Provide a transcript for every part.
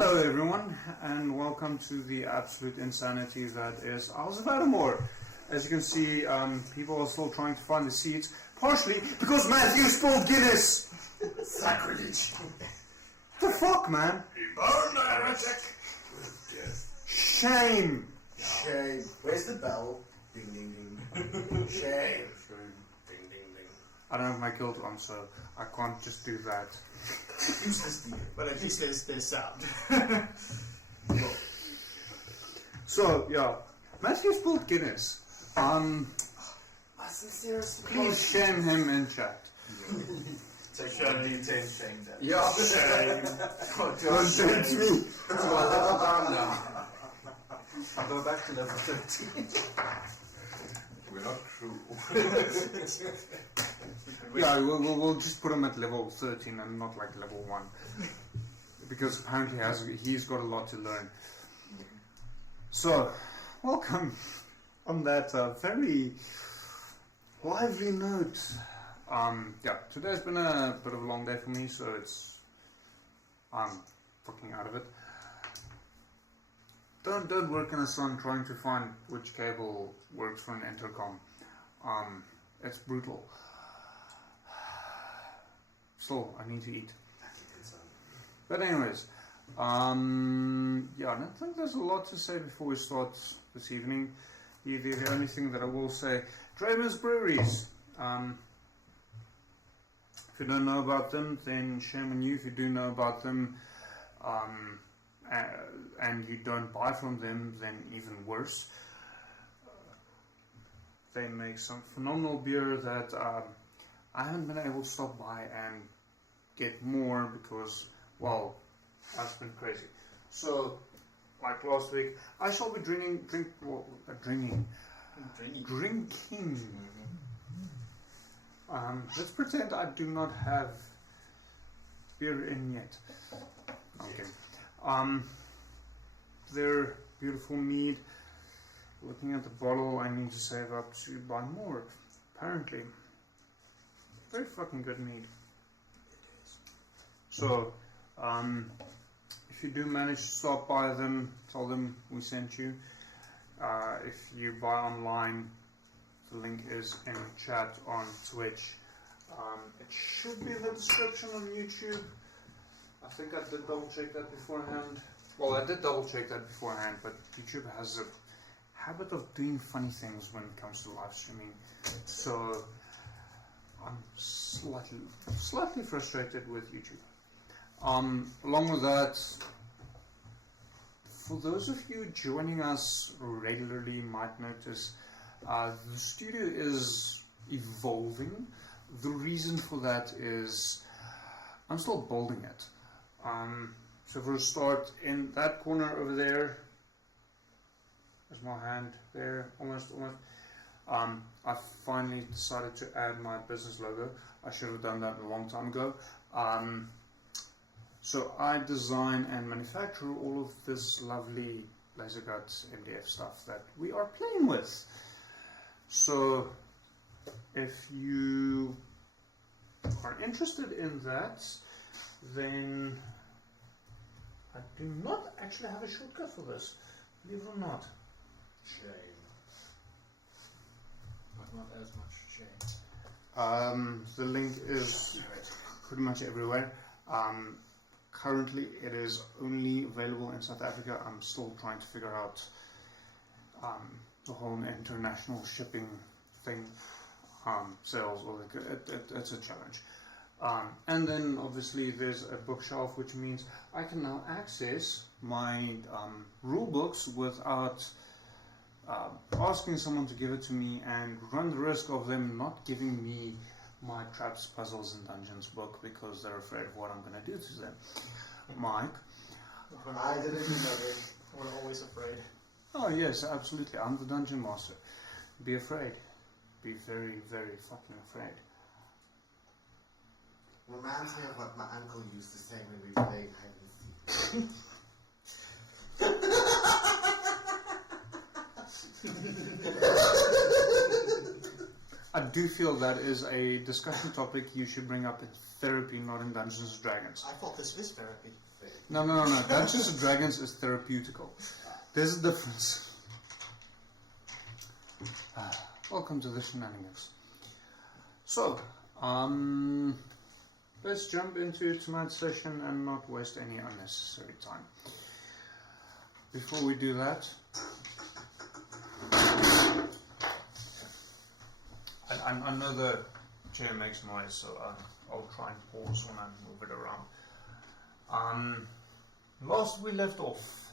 Hello everyone, and welcome to the absolute insanity that is Isles of Adomawyr. As you can see, people are still trying to find the seats, partially because Matthew spilled Guinness! Sacrilege! The fuck, man? He burned the heretic with death. Shame! Shame. Where's the bell? Ding ding ding. Shame. Ding ding ding. I don't have my kilt on, so I can't just do that. Useless. But at least there's sound. So, yeah, Matthew spilled Guinness. My sincerest Please shame him in chat. Take shame. Shame that. Yeah. Shame. Don't tempt me! So I level down now. I'll go back to level 13. We're not cruel. Yeah, we'll just put him at level 13 and not like level 1. Because apparently he's got a lot to learn. So, welcome on that very lively note. Yeah, today's been a bit of a long day for me, so I'm fucking out of it. Don't work in the sun trying to find which cable works for an intercom. It's brutal. Still, I need to eat. But anyways, yeah, I don't think there's a lot to say before we start this evening. The only thing that I will say, Drayman's Breweries. If you don't know about them, then shame on you. If you do know about them, and you don't buy from them, then even worse. They make some phenomenal beer that I haven't been able to stop by and get more because, well, that's been crazy. So, like last week, I shall be drinking. Let's pretend I do not have beer in yet. Okay. They're beautiful mead. Looking at the bottle, I need to save up to buy more. Apparently, very fucking good mead. It is. So, if you do manage to stop by them, tell them we sent you. If you buy online, the link is in the chat on Twitch. It should be in the description on YouTube. I think I did double check that beforehand. Well, I did double check that beforehand, but YouTube has a habit of doing funny things when it comes to live streaming. So I'm slightly frustrated with YouTube. Along with that, for those of you joining us regularly, might notice the studio is evolving. The reason for that is I'm still building it. So for a start, in that corner over there, there's my hand there, almost. I finally decided to add my business logo. I should have done that a long time ago. So I design and manufacture all of this lovely laser guts MDF stuff that we are playing with. So if you are interested in that, then I do not actually have a shortcut for this, believe it or not. Shame. But not as much shame. The link is pretty much everywhere. Currently it is only available in South Africa. I'm still trying to figure out the whole international shipping thing, sales, it's a challenge. And then obviously there's a bookshelf, which means I can now access my rule books without asking someone to give it to me and run the risk of them not giving me my Traps, Puzzles and Dungeons book because they're afraid of what I'm going to do to them. Mike? I didn't know it. We're always afraid. Oh yes, absolutely. I'm the Dungeon Master. Be afraid. Be very, very fucking afraid. Reminds me of what my uncle used to say when we played hide and seek. I do feel that is a discussion topic you should bring up in therapy, not in Dungeons and Dragons. I thought this was therapy. No. Dungeons and Dragons is therapeutical. There's a difference. Welcome to the shenanigans. So, let's jump into tonight's session and not waste any unnecessary time. Before we do that, I know the chair makes noise, so I'll try and pause when I move it around. Last we left off,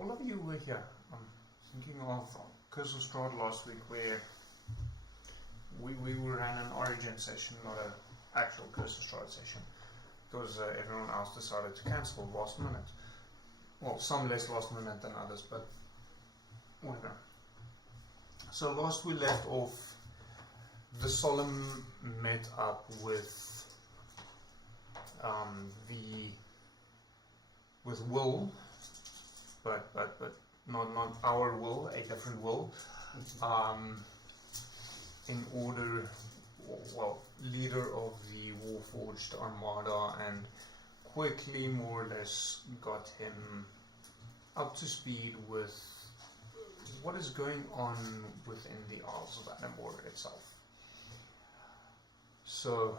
all of you were here. I'm thinking of Curse of Strahd last week, where we ran an origin session, not an actual Curse of Strahd session, because everyone else decided to cancel last minute. Well, some less last minute than others, but whatever. So last we left off, the Solemn met up with Will, but not our Will, a different Will, in order, well, leader of the Warforged Armada, and quickly more or less got him up to speed with what is going on within the Isles of Adomawyr itself. So,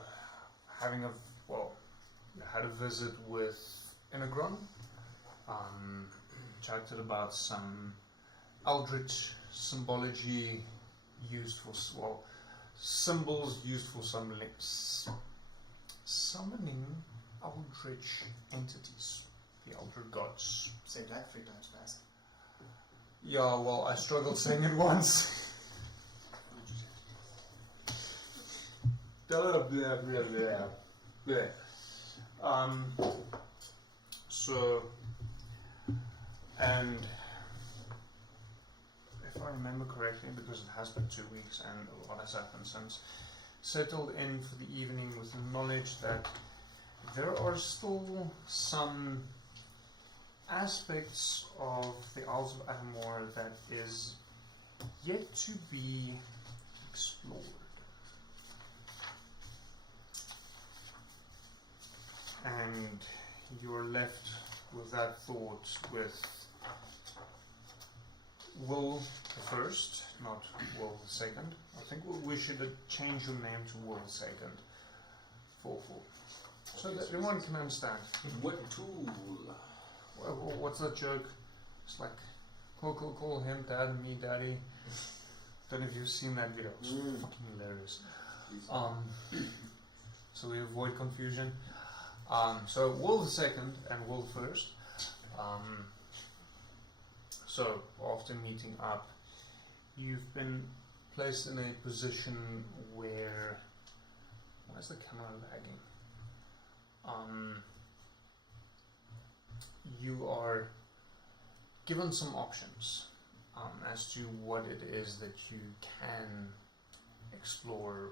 had a visit with Inagron, chatted about some eldritch symbology used for, symbols used for summoning eldritch entities, the elder gods. Say that 3 times fast. Yeah, well, I struggled saying it once. Blah, blah, blah, blah, blah. So, and if I remember correctly, because it has been 2 weeks and a lot has happened since, settled in for the evening with the knowledge that there are still some aspects of the Isles of Adomawyr that is yet to be explored. And you're left with that thought with Will the First, not Will the Second. I think we should change your name to Will the Second, so that everyone can understand. What tool? Well, what's that joke? It's like, call him Dad and me Daddy. Don't know if you've seen that video. It's fucking hilarious. So we avoid confusion. So Will the Second and Will the First. So after meeting up, you've been placed in a position where, why is the camera lagging? You are given some options as to what it is that you can explore,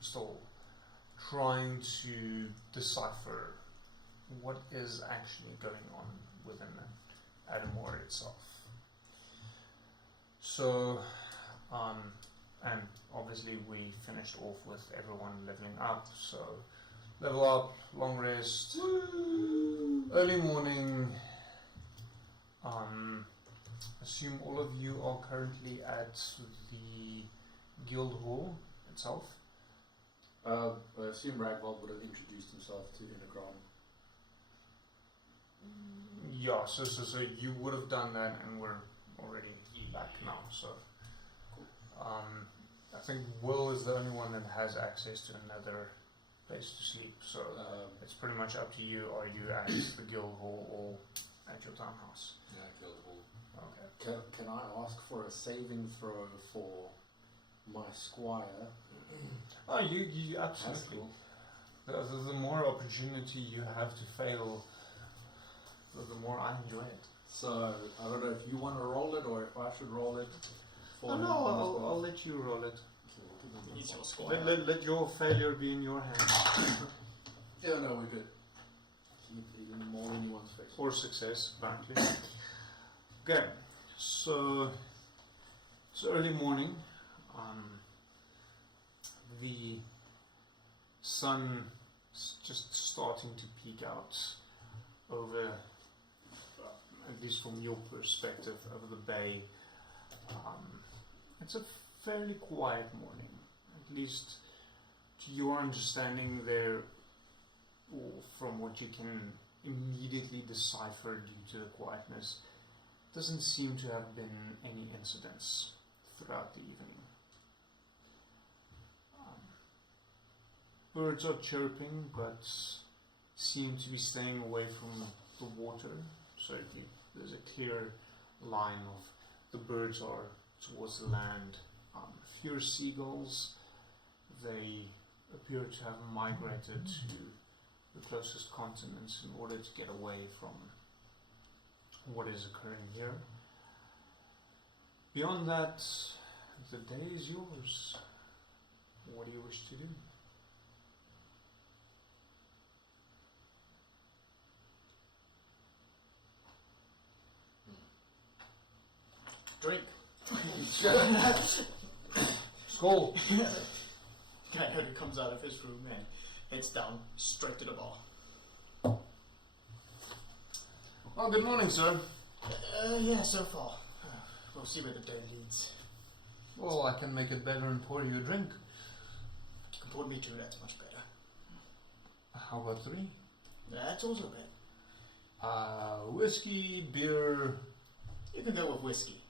still trying to decipher what is actually going on within Adomawyr itself. So, and obviously we finished off with everyone leveling up, so level up, long rest, early morning. Assume all of you are currently at the guild hall itself. I assume Ragvold would have introduced himself to Inagron. Yeah, so you would have done that, and we're already back now. So, I think Will is the only one that has access to another place to sleep. So it's pretty much up to you. Are you at the guild hall or at your townhouse? Yeah, guild hall. Okay. Can I ask for a saving throw for my squire? Oh, you absolutely. Cool. The more opportunity you have to fail, the more I enjoy it. So I don't know if you want to roll it or if I should roll it. I'll let you roll it. He's your squire. Let your failure be in your hands. Yeah, no, we're good. Even more than anyone's face. Or success, apparently. Okay, so it's early morning. The sun just starting to peek out over, at least from your perspective, over the bay. It's a fairly quiet morning, at least to your understanding there, or from what you can immediately decipher due to the quietness. Doesn't seem to have been any incidents throughout the evening. Birds are chirping, but seem to be staying away from the water. So there's a clear line of the birds are towards the land. Fewer seagulls. They appear to have migrated to the closest continents in order to get away from what is occurring here. Beyond that, the day is yours. What do you wish to do? Drink. Skull! Guy who comes out of his room and heads down straight to the bar. Well, good morning, sir. Yeah, so far. We'll see where the day leads. Well, I can make it better and pour you a drink. You can pour me two, that's much better. How about 3? That's also better. Whiskey, beer. You can go with whiskey.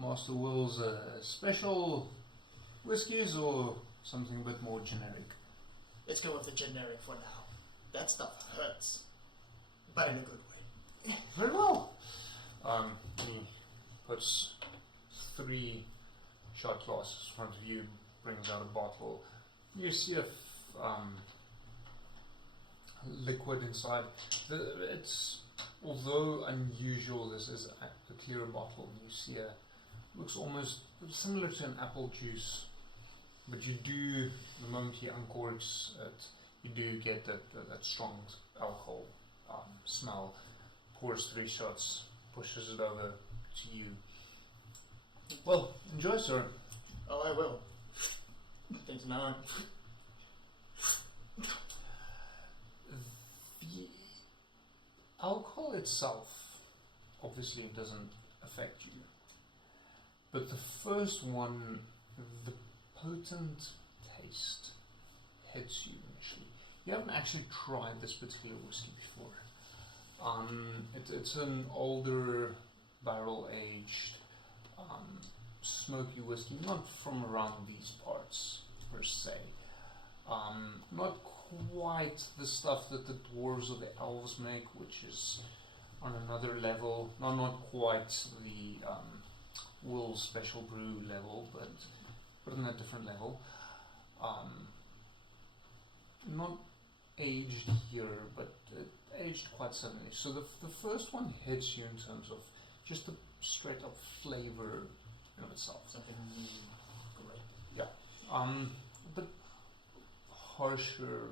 Master Will's special whiskies or something a bit more generic? Let's go with the generic for now. That stuff hurts. But in a good way. Very well. He puts 3 shot glasses in front of you, brings out a bottle. You see a liquid inside. It's, although unusual, this is a clear bottle. You see looks almost similar to an apple juice, but you do, the moment he uncorks it, you do get that strong alcohol smell. Pours 3 shots, pushes it over to you. Well, enjoy, sir. Oh, I will. Thanks, no. The alcohol itself obviously doesn't affect you, but the first one, the potent taste hits you initially. You haven't actually tried this particular whiskey before. It's an older barrel-aged smoky whiskey, not from around these parts per se. Not quite the stuff that the dwarves or the elves make, which is on another level. Not quite the Will Special Brew level, but on a different level. Not aged here, but aged quite suddenly. So the first one hits you in terms of just the straight up flavor in of itself. Something great. Yeah. But harsher,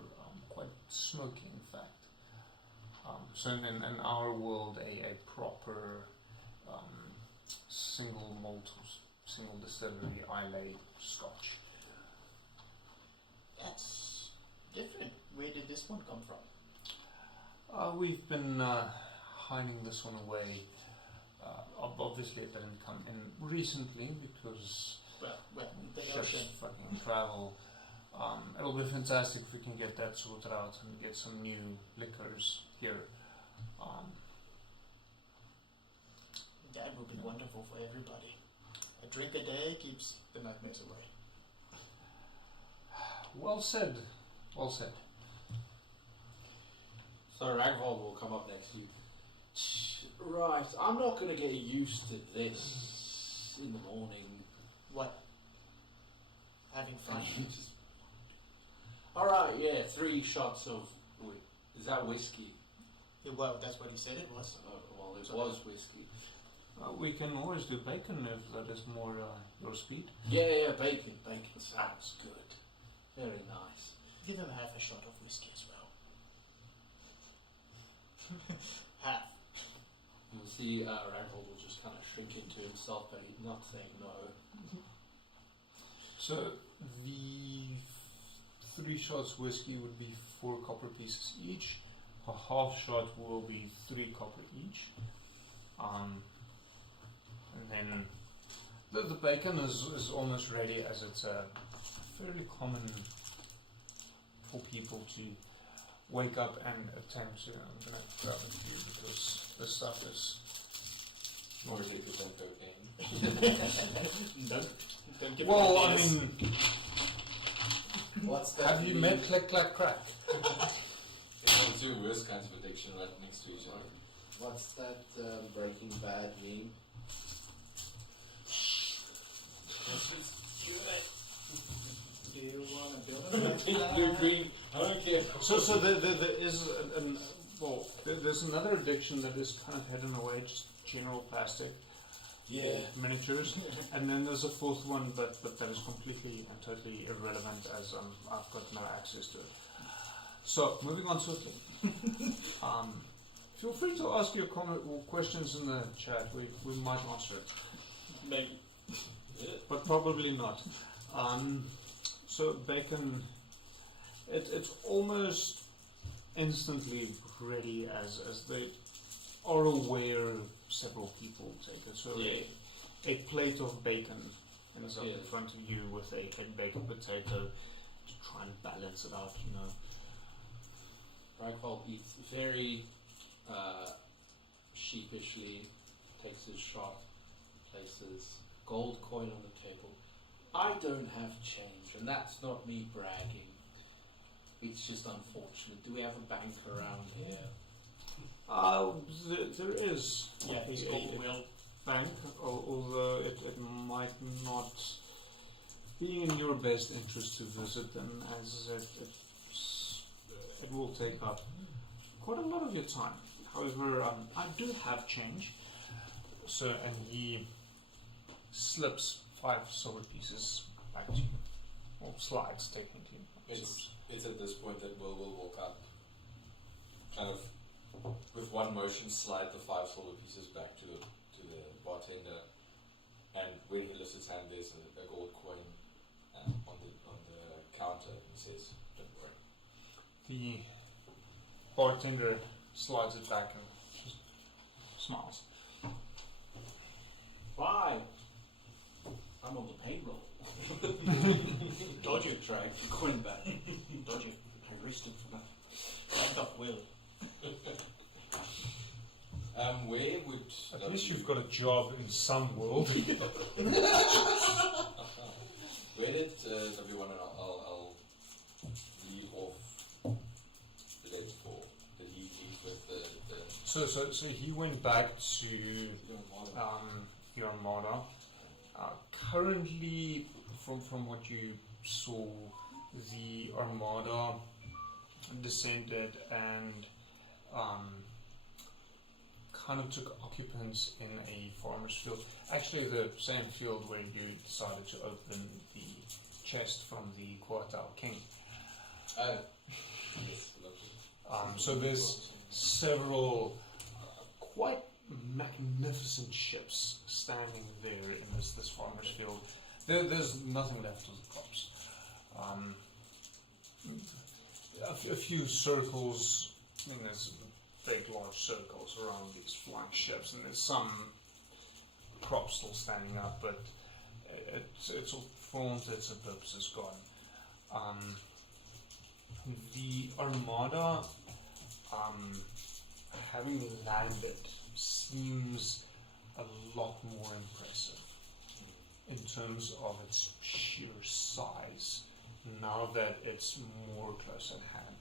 quite smoky in fact. So in our world, a proper single malt, single distillery Islay Scotch. That's different. Where did this one come from? We've been hiding this one away. Obviously it didn't come in recently because Well, the ships ocean. fucking travel. It'll be fantastic if we can get that sorted out and get some new liquors here. That would be wonderful for everybody. A drink a day keeps the nightmares away. Well said. Well said. So Ragvold will come up next to you. Right, I'm not going to get used to this in the morning. What? Having fun? Alright, yeah, 3 shots of... Is that whiskey? Yeah, well, that's what he said it was. Well, it was whiskey. We can always do bacon if that is more your speed. Yeah, bacon. Bacon sounds good. Very nice. Give him half a shot of whiskey as well. Half. You'll see Ragvold will just kind of shrink into himself, but he's not saying no. So the 3 shots whiskey would be 4 copper pieces each. A half shot will be 3 copper each. And then the bacon is almost ready, as it's fairly common for people to wake up and attempt to. I'm going to grab it for you because this stuff is Or is it cocaine? Don't give well, it I ideas. mean, What's that? have you met Click Clack Crack? It's 2 worst kinds of addiction right next to each other. What's that Breaking Bad meme? Let's just do it. Do you want to build a Blue, green, I don't care. So there is there's another addiction that is kind of hidden away, just general plastic. Yeah. Miniatures, and then there's a 4th one, but that is completely and totally irrelevant as I've got no access to it. So moving on swiftly. Feel free to ask your comment or questions in the chat. We might answer it, Maybe. but probably not. So bacon, it's almost instantly ready as they are aware several people take it. So a plate of bacon ends up in front of you with a baked potato to try and balance it out, you know. Ragfall eats very sheepishly, takes his shot, places gold coin on the table. I don't have change, and that's not me bragging. It's just unfortunate. Do we have a bank around here? There is It's called a Will. bank, although it might not be in your best interest to visit them, as it will take up quite a lot of your time. However, I do have change. So, and he slips 5 silver pieces back to you, or slides technically. It's at this point that Will walk up, kind of with one motion slide the 5 silver pieces back to the bartender, and when he lifts his hand, there's a gold coin on the counter, and he says, "Don't worry." The bartender slides it back and just smiles. Why? I'm on the payroll. Dodgy. Drag the coin back. Dodgy. I risked it for that. Wrapped up Will. Where would... At least you've got a job in some world. Where did W1 and I'll leave off the day before? Did he leave with the... So he went back to the Armada. Currently, from what you saw, the Armada descended and kind of took occupants in a farmer's field. Actually, the same field where you decided to open the chest from the Quartal King. Oh. Yes, lovely. So there's several quite magnificent ships standing there in this farmer's field. There's nothing left of the crops. A few circles, I mean there's big large circles around these flying ships, and there's some crops still standing up, but it's all for all intents and purposes gone. The Armada, having landed, seems a lot more impressive in terms of its sheer size now that it's more close at hand.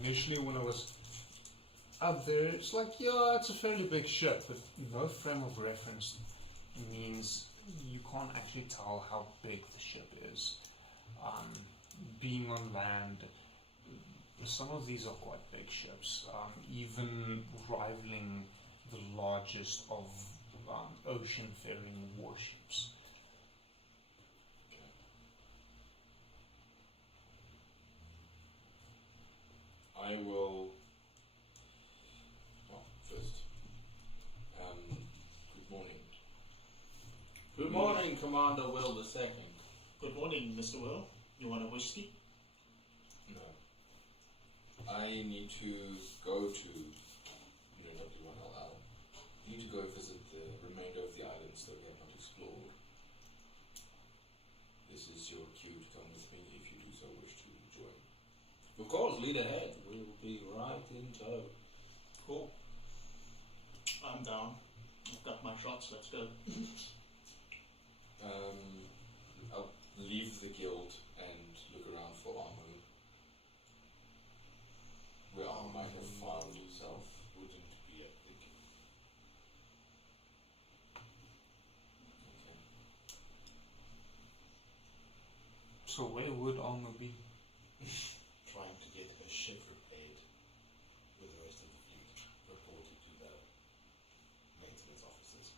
Initially when I was up there, it's like, yeah, it's a fairly big ship, but no frame of reference means you can't actually tell how big the ship is. Being on land, some of these are quite big ships, even rivaling the largest of ocean-faring warships. I will... Well, first, good morning. Good morning, Commander Will II. Good morning, Mr. Will. You want a whiskey? No. I need to go to W1LL. I need to go visit the remainder of the islands that we have not explored. This is your cue to come with me if you do so wish to join. Of course, lead ahead. We will be right in tow. Cool. I'm down. I've got my shots. Let's go. I'll leave the guild and look around for Amu. Where Amu might have found himself. Wouldn't be epic. Okay. So where would Alma be? Trying to get her ship repaired with the rest of the fleet. Reported to the maintenance officers.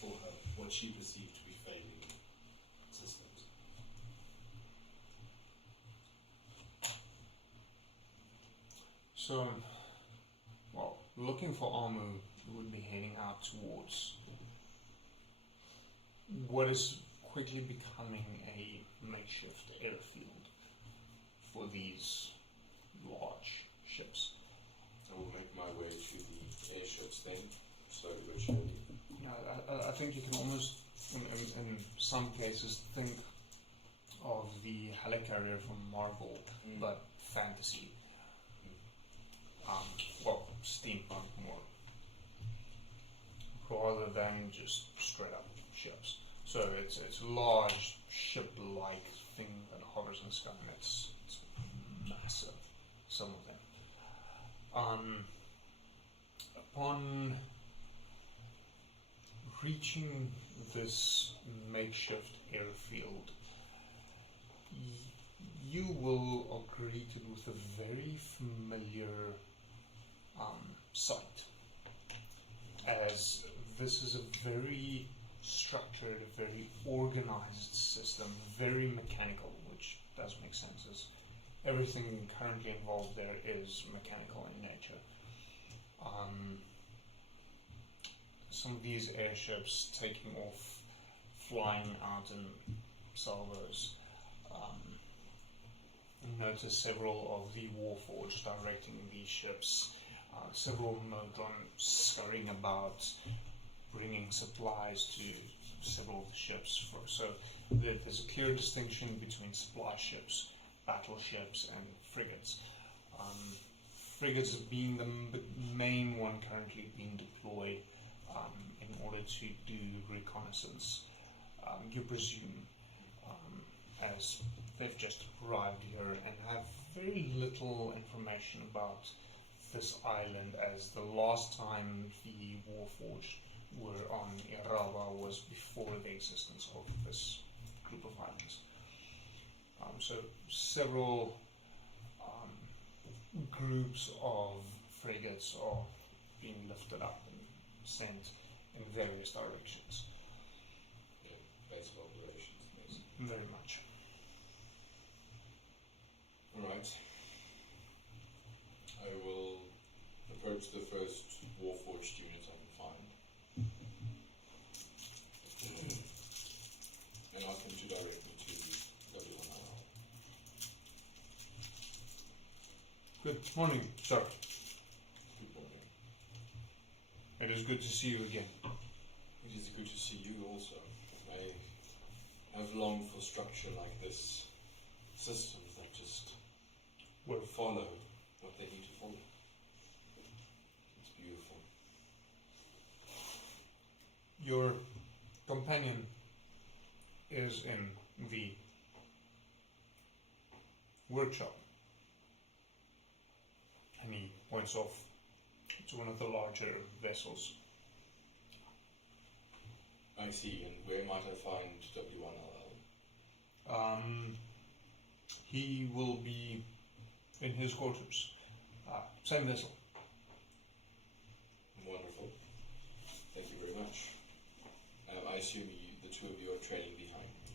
For her, what she perceived to be failing systems. So, well, looking for Amu, we would be heading out towards what is quickly becoming a makeshift airfield for these large ships. I will make my way to the airships then, slowly but surely. I think you can almost, in some cases, think of the helicarrier from Marvel, but fantasy. Well, steampunk more, rather than just straight up ships. So it's a large ship-like thing that hovers in the sky, and it's massive. Some of them. Upon reaching this makeshift airfield, you will are greeted with a very familiar sight, as this is a very structured, very organized system, very mechanical, which does make sense, as everything currently involved there is mechanical in nature. Some of these airships taking off, flying out in salvos. Notice several of the warforged directing these ships, several Modron scurrying about, bringing supplies to several of the ships. So there's a clear distinction between supply ships, battleships, and frigates. Frigates being the main one currently being deployed in order to do reconnaissance. You presume, as they've just arrived here and have very little information about this island, as the last time the Warforged were on Irava was before the existence of this group of islands. So several groups of frigates are being lifted up and sent in various directions. Yeah, base of operations, basically. Very much. Alright. I will approach the first Warforged unit I can find. And ask him to direct me to W1LL. Good morning, sir. Good morning. It is good to see you again. It is good to see you also. I have longed for structure like this. Systems that just Well, follow what they need to follow. It's beautiful. your companion is in the workshop. And he points off to one of the larger vessels. I see, and where might I find W1LL? He will be in his quarters. Same vessel. Wonderful. Thank you very much. I assume the two of you are trailing behind me.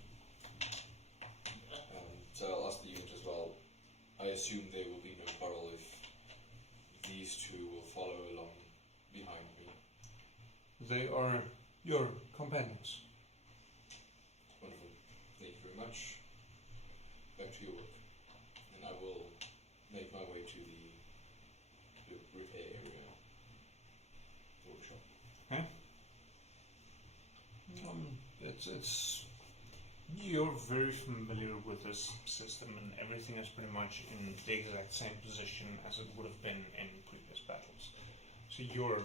So I'll ask the unit as well. I assume there will be no quarrel if these two will follow along behind me. They are your companions. Wonderful. They much. Back to your work. And I will make my way to the repair area. Workshop. Okay. It's you're very familiar with this system, and everything is pretty much in the exact same position as it would have been in previous battles. So you're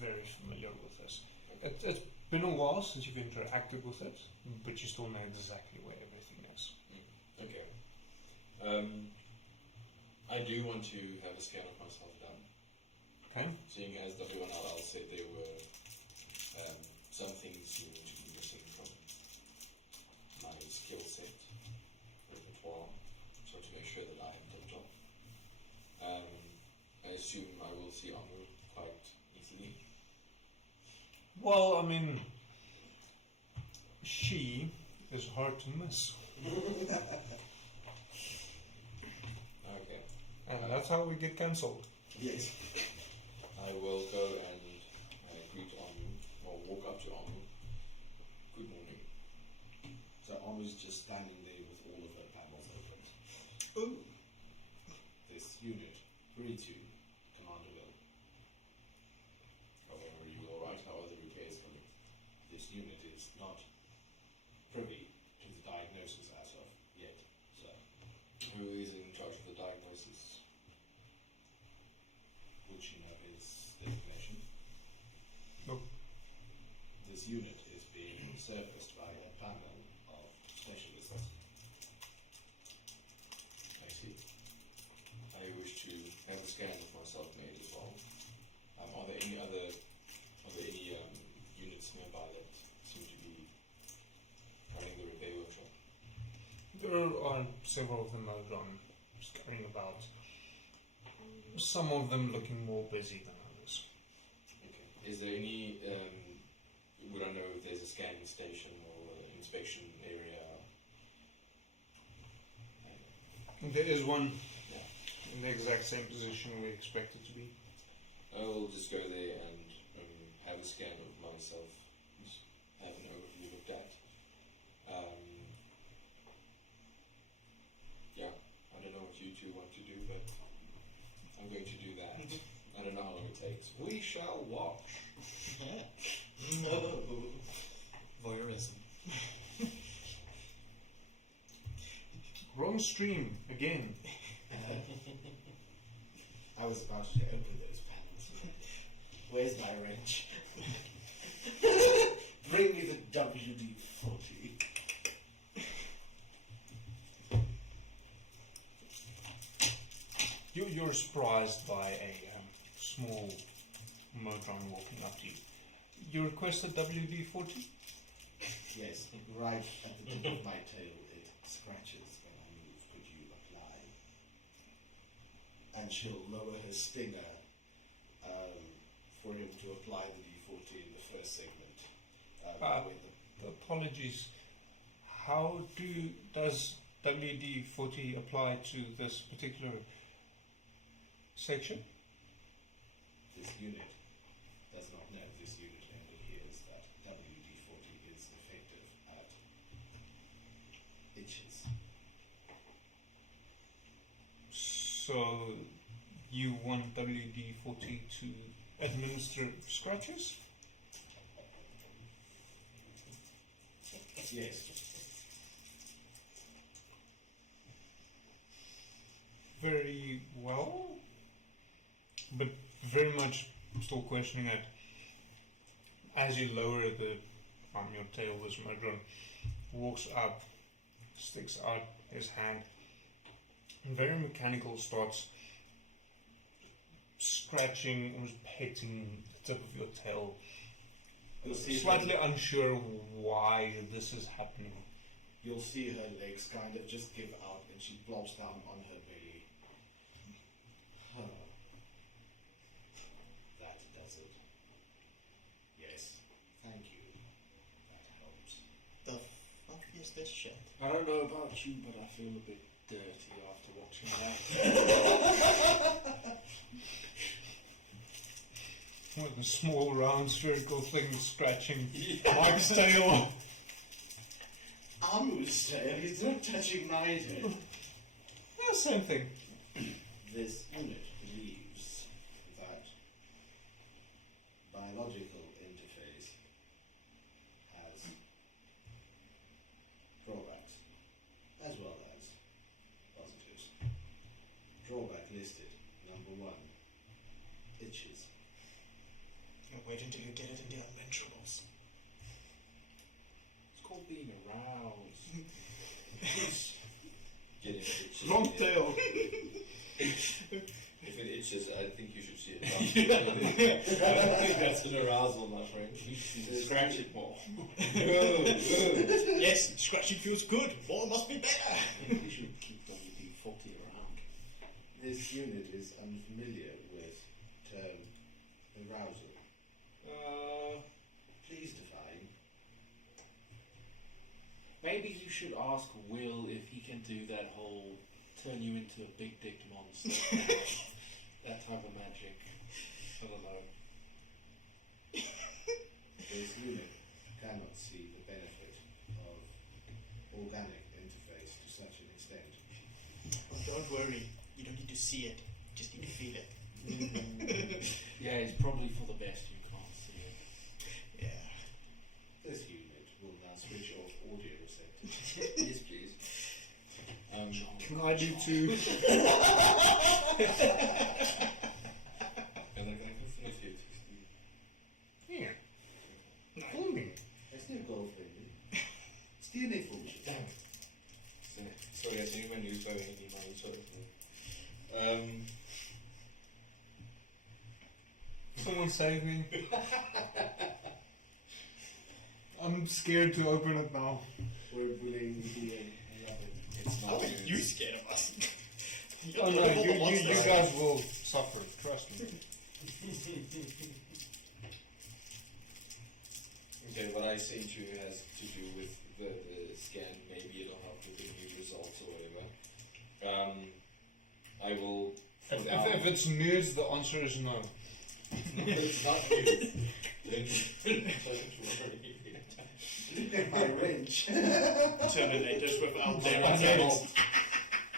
very familiar with this. It's been a while since you've interacted with it, but you still know exactly where everything is. Okay. I do want to have a scan of myself done. Okay. Seeing as WNLL said there were some things seeming to be missing from my skill set, repertoire, so to make sure that I am the job. I assume I will see Anu quite easily. Well, I mean, she is hard to miss. Okay. And that's how we get cancelled. Yes. I will go and greet Anu, or walk up to Anu. Good morning. So Anu's just standing there with all of her panels open. Oh! This unit, 32, Commander Will. However, are you alright? How are the repairs coming? This unit is not privy to the diagnosis as of yet, so Who is in charge of the diagnosis? would you know his designation? Nope. This unit is being serviced by a panel of specialists. I see. I wish to have a scan of myself made as well. Are there any units nearby that seem to be running the repair workshop? There are several of them around, scurrying about. Some of them looking more busy than others. Okay. Is there any, would I know if there's a scanning station or inspection area? There is one Yeah. in the exact same position we expect it to be. I will just go there and have a scan of myself, just have an overview of that. Yeah, I don't know what you two want to do, but I'm going to do that. I don't know how long it takes. We shall watch. Voyeurism. Wrong stream again. I was about to open those panels. Where's my wrench? Bring me the WD-40. You're surprised by a small Modron walking up to you. You requested WD-40? Yes, right at the tip of my tail it scratches when I move. Could you apply? And she'll lower her stinger for him to apply the D40 in the first segment. Apologies. How does WD-40 apply to this particular section? This unit does not know. This unit only hears that WD-40 is effective at itches. So you want WD-40 to administer scratches? Yes. Very well, but very much still questioning it. As you lower your tail, this Modron walks up, sticks out his hand, and very mechanical starts scratching, almost petting the tip of your tail. You'll see Slightly unsure why this is happening. You'll see her legs kind of just give out and she plops down on her belly. That does it. Yes, thank you. That helps. The fuck is this shit? I don't know about you, but I feel a bit dirty after watching that. With a small round spherical thing scratching Mike's tail. Amu's tail. He's not touching my tail. Yeah, same thing. This unit believes that biological interface has drawbacks as well as positives. Drawback listed, number 1, itches. Wait until you get it in the unmentionables. It's called being aroused. Getting itches. Long tail. If it itches, I think you should see it. I think that's an arousal, my friend. Scratch it more. Yes, scratching feels good. More must be better. We should keep WD-40 around. This unit is unfamiliar with term arousal. Please define. Maybe you should ask Will if he can do that whole turn you into a big dick monster. That type of magic. I don't know. This unit cannot see the benefit of organic interface to such an extent. Oh, don't worry. You don't need to see it. You just need to feel it. Yeah, it's probably for the best you can't see it. Yeah. This unit will now switch off audio receptors. Yes, please. Can I do too? Can I confirm it? Here. Follow me. That's no golf, baby. It's DNA function. Damn. Sorry, I think my news by any money, sorry. Someone save me. I'm scared to open it now. We're bullying the DNA. I love it. It's How not are good. you scared of us? Oh no, you guys will suffer, trust me. Okay, what I sent you has to do with the scan. Maybe it'll help with the new results or whatever. I will. If it's news, the answer is no. It's not new. Look at my wrench. Terminators without their organic.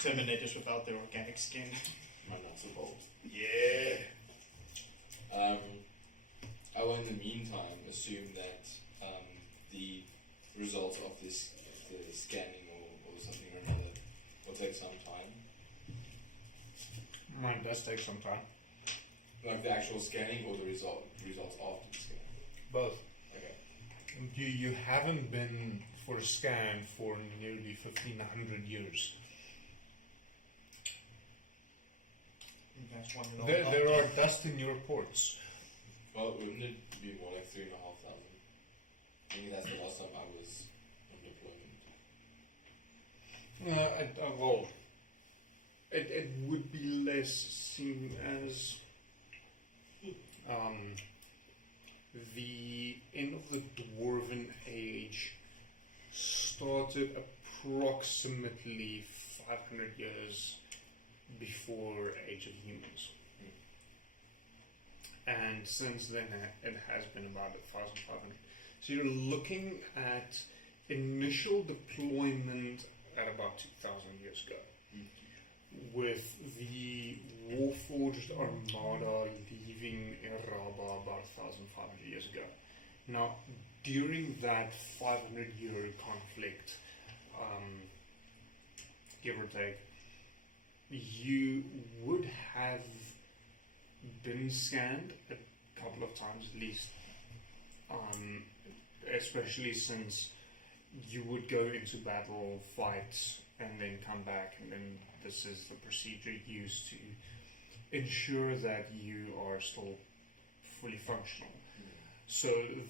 Terminators without their organic skin. My nuts are bold. Yeah. I will, in the meantime, assume that the results of the scanning or something or another will take some time. Mine does take some time. Like the actual scanning or the results after the scan. Both. Okay. You haven't been for a scan for nearly 1,500 years. That's one There are dust in your ports. Well, wouldn't it be more like 3,500? I think that's the last time I was on deployment. Well, it would be less seen as the end of the Dwarven Age started approximately 500 years before Age of Humans. And since then it has been about 1,500. So you're looking at initial deployment at about 2,000 years ago, with the Warforged Armada leaving Eraba about 1,500 years ago. Now, during that 500-year conflict, give or take, you would have been scanned a couple of times at least, especially since you would go into battle, fight, and then come back, and then this is the procedure used to ensure that you are still fully functional. So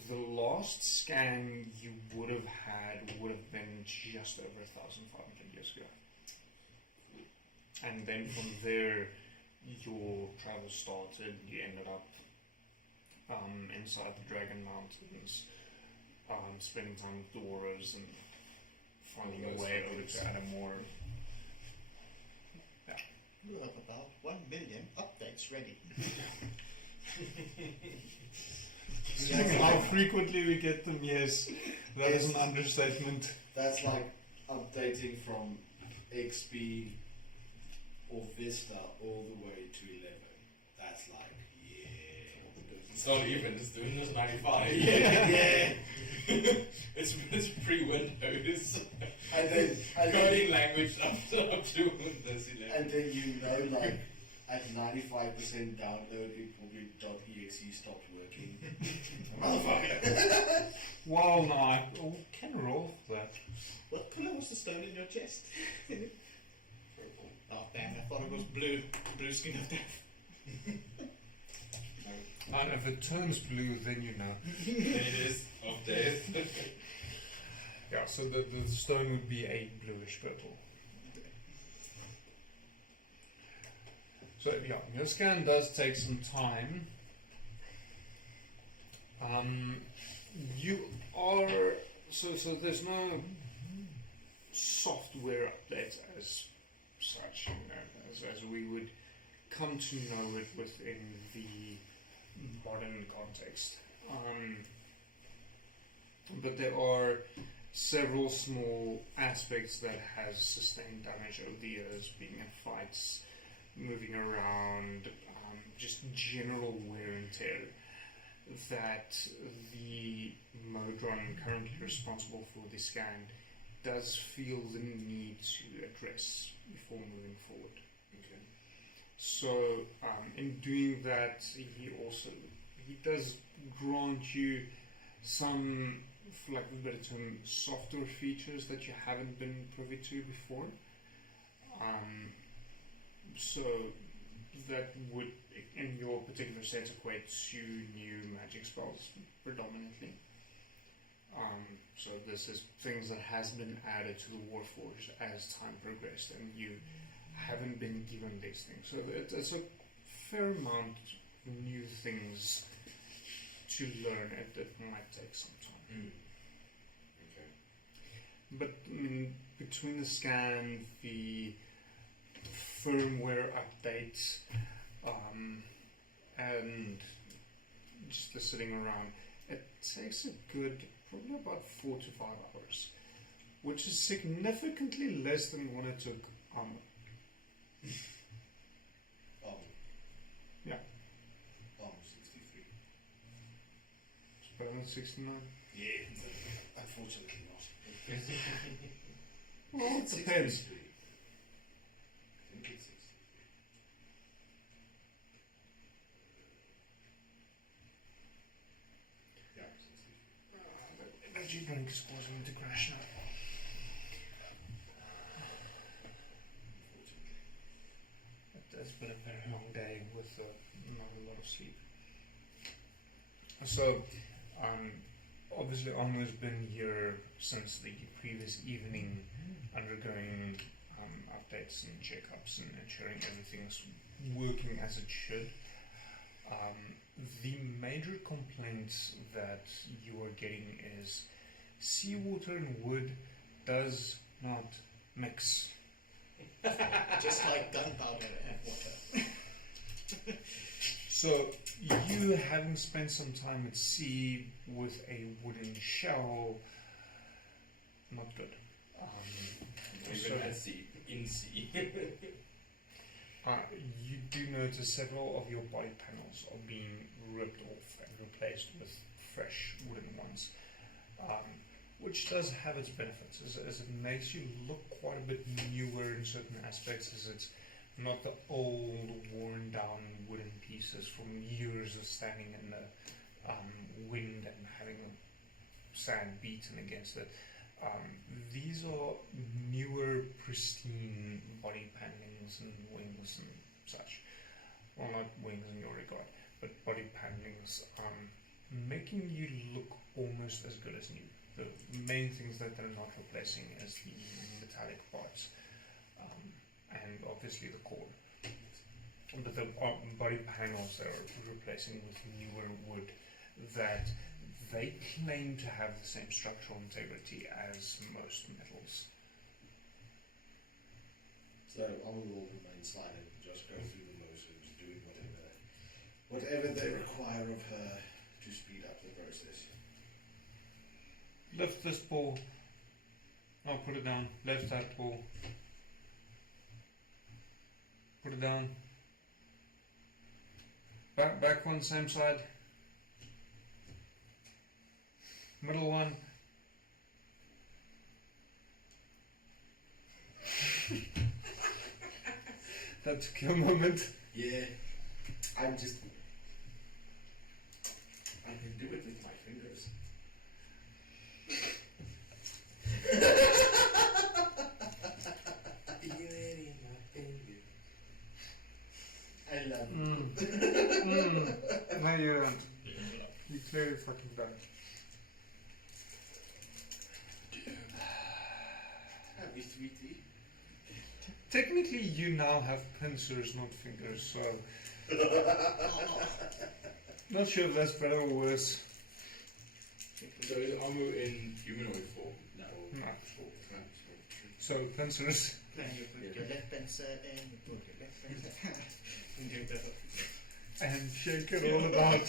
the last scan you would have had would have been just over 1,500 years ago. And then from there, your travel started, you ended up inside the Dragon Mountains, spending time with dwarves and finding a way over to Adomawyr. You have about 1 million updates ready. How frequently we get them, yes. That is an understatement. That's like updating from XP or Vista all the way to 11. That's like, yeah. It's not even, it's Windows 95. Yeah. It's pre-Windows. And then Coding language up to Windows 11. And then you know, like, at 95% download, it probably .exe stopped working. Motherfucker! Well, no, I can roll for that. What colour was the stone in your chest? Purple. Oh damn, I thought it was blue. Blue skin of death. And if it turns blue, then you know. There it is, of death. Yeah, so the stone would be a bluish purple. So yeah, your scan does take some time. You are so there's no software updates as such, you know, as we would come to know it within the modern context. But there are several small aspects that has sustained damage over the years, being in fights, moving around, just general wear and tear, that the Modron currently responsible for the scan does feel the need to address before moving forward. Okay. So in doing that, he does grant you some, for lack of a better term, softer features that you haven't been privy to before. So that would, in your particular sense, equate to new magic spells predominantly. So this is things that has been added to the Warforged as time progressed, and you haven't been given these things. So it's a fair amount of new things to learn. It might take some time. Okay. But between the scan, the firmware updates, and just the sitting around, it takes a good, probably about 4 to 5 hours, which is significantly less than what it took Yeah. 63. It's better than 69. Yeah, unfortunately not. Well, it depends. 63. I think it's 63. Yeah, 63. Energy drink is causing me to crash now. It's been a very long day with not a lot of sleep. So, obviously Arno's been here since the previous evening, undergoing updates and checkups and ensuring everything's working as it should. The major complaints that you are getting is seawater and wood does not mix. Just like gunpowder and water. So, you having spent some time at sea with a wooden shell, not good. Even at sea, in sea. You do notice several of your body panels are being ripped off and replaced with fresh wooden ones, which does have its benefits, as it makes you look quite a bit newer in certain aspects, as it's not the old, worn down wooden pieces from years of standing in the wind and having sand beaten against it. These are newer, pristine body panelings and wings and such. Well, not wings in your regard, but body panelings, making you look almost as good as new. The main things that they're not replacing is the metallic parts, and obviously the core. But the body panels they're replacing with newer wood that they claim to have the same structural integrity as most metals. So I will remain silent, just go through the motions, doing whatever they require of her to speed up the process. Lift this paw. I'll put it down. Lift that paw. Put it down. Back one, same side. Middle one. That took you a moment. Yeah. I can do it with my fingers. I love it. No, you don't. You clearly fucking don't. Happy sweetie. Technically, you now have pincers, not fingers, so... Not sure if that's better or worse. So is Amu in humanoid form? No. No. So, So, pincers. And you put your left pincer in, you put your left pincer and do the... And shake it all about.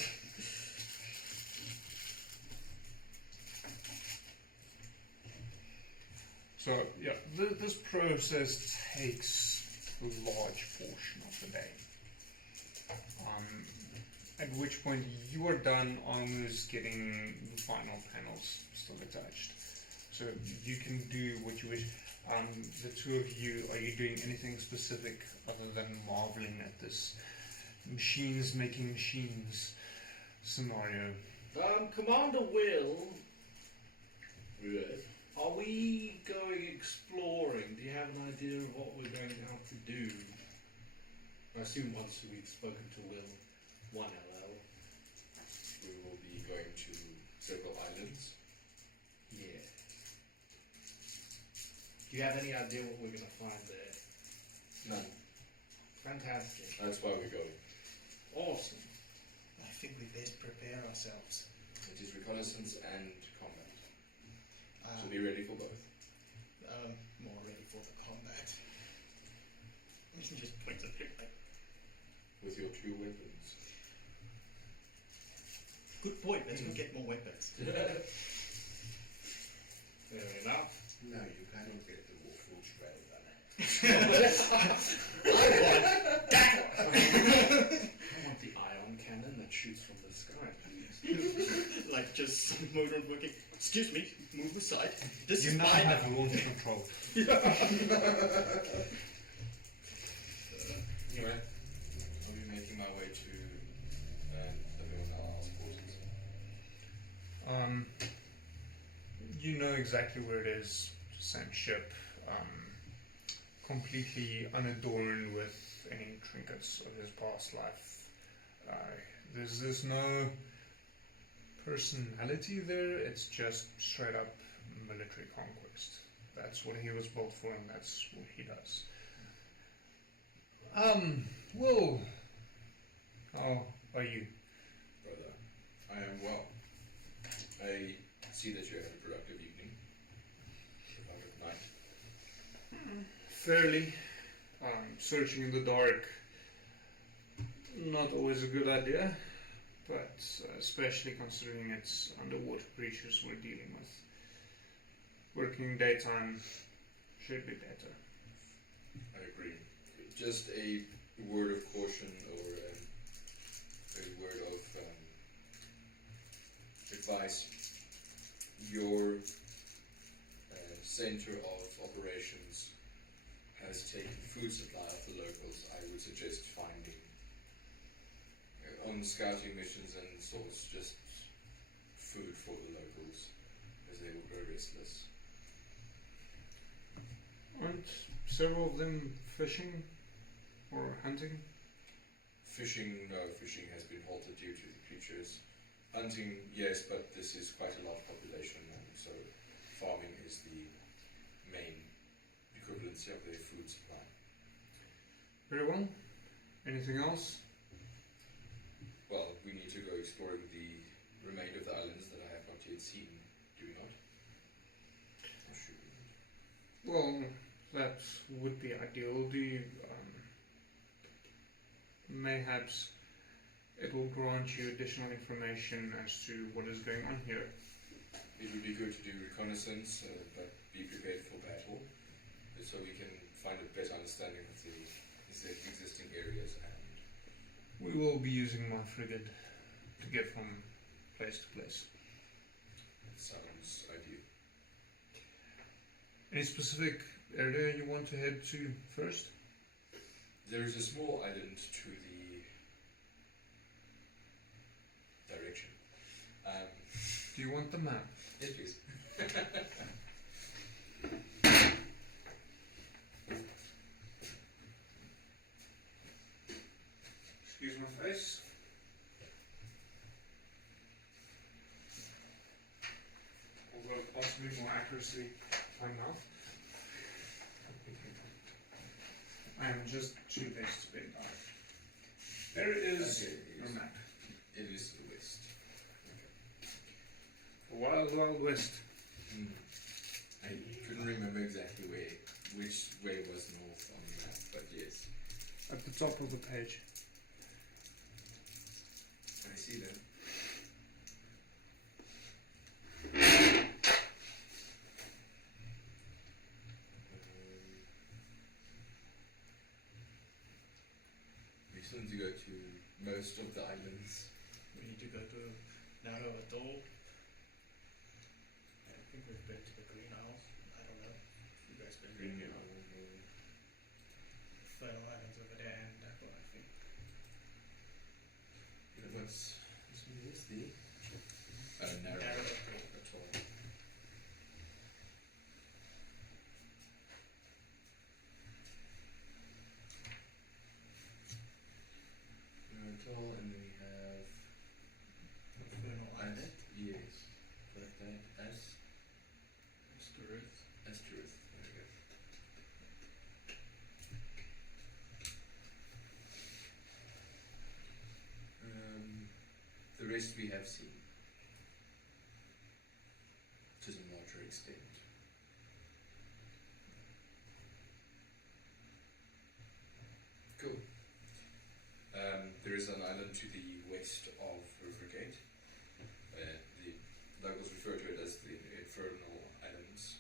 So, yeah, this process takes a large portion of the day. At which point you are done almost getting the final panels still attached. So you can do what you wish. The two of you, are you doing anything specific other than marveling at this machines making machines scenario? Commander Will, yes. are we going exploring? Do you have an idea of what we're going to have to do? I assume once we've spoken to Will, 1LL. We will be going to several islands. Yeah. Do you have any idea what we're going to find there? None. Fantastic. That's why we're going. Awesome. I think we best prepare ourselves. It is reconnaissance and combat. So Um, be ready for both. More ready for the combat. You can just point at it like... With your two weapons. Good point, let's go get more weapons. Fair enough. No, you can't get the wolf rather than I want the ion cannon that shoots from the sky, please. Like just motor working. Excuse me, move aside. This You is now my have launch control. Anyway, I'll be making my way to living on our quarters. You know exactly where it is. Same ship. Completely unadorned with any trinkets of his past life. There's no personality there. It's just straight up military conquest. That's what he was built for, and that's what he does. Will, how are you? Brother, I am well. I see that you had a productive evening. Productive night. Fairly. Searching in the dark, not always a good idea, but especially considering it's underwater creatures we're dealing with. Working daytime should be better. I agree. Just a word of caution or a word of advice. Your center of operations has taken food supply of the locals. I would suggest finding on scouting missions and source just food for the locals as they will grow restless. Aren't several of them fishing or hunting? Fishing, no, fishing has been halted due to the creatures. Hunting, yes, but this is quite a large population, and so farming is the main equivalency of their food supply. Very well. Anything else? Well, we need to go exploring the remainder of the islands that I have not yet seen, do we not? Or should we not? Well, that would be ideal. Do you, mayhaps it will grant you additional information as to what is going on here. it would be good to do reconnaissance, but be prepared for battle, so we can find a better understanding of the existing areas. And We will be using my frigate to get from place to place. it sounds ideal. Any specific area you want to head to first? There is a small island to the direction. Do you want the map? Yes, please. Excuse my face. Although possibly more accuracy my mouth. I am just 2 days to bed. There is Okay, your map. It is the west. Wild, wild west. I couldn't remember exactly which way was north on the map, but yes, At the top of the page. I see that. We still need to go to most of the islands. We need to go to Narrow Atoll. I think we've been to the Green Isles. I don't know. You guys been Green to Island. Fertile Islands over there and Apple, I think. What's the narrow Narrow atoll. Atoll, and then we have Infernal Island. yes, but that Asteroids. Asterisk. There we go. The rest we have seen to some larger extent. Cool. There is an island to the west of Rivergate. The locals refer to it as the Infernal Islands.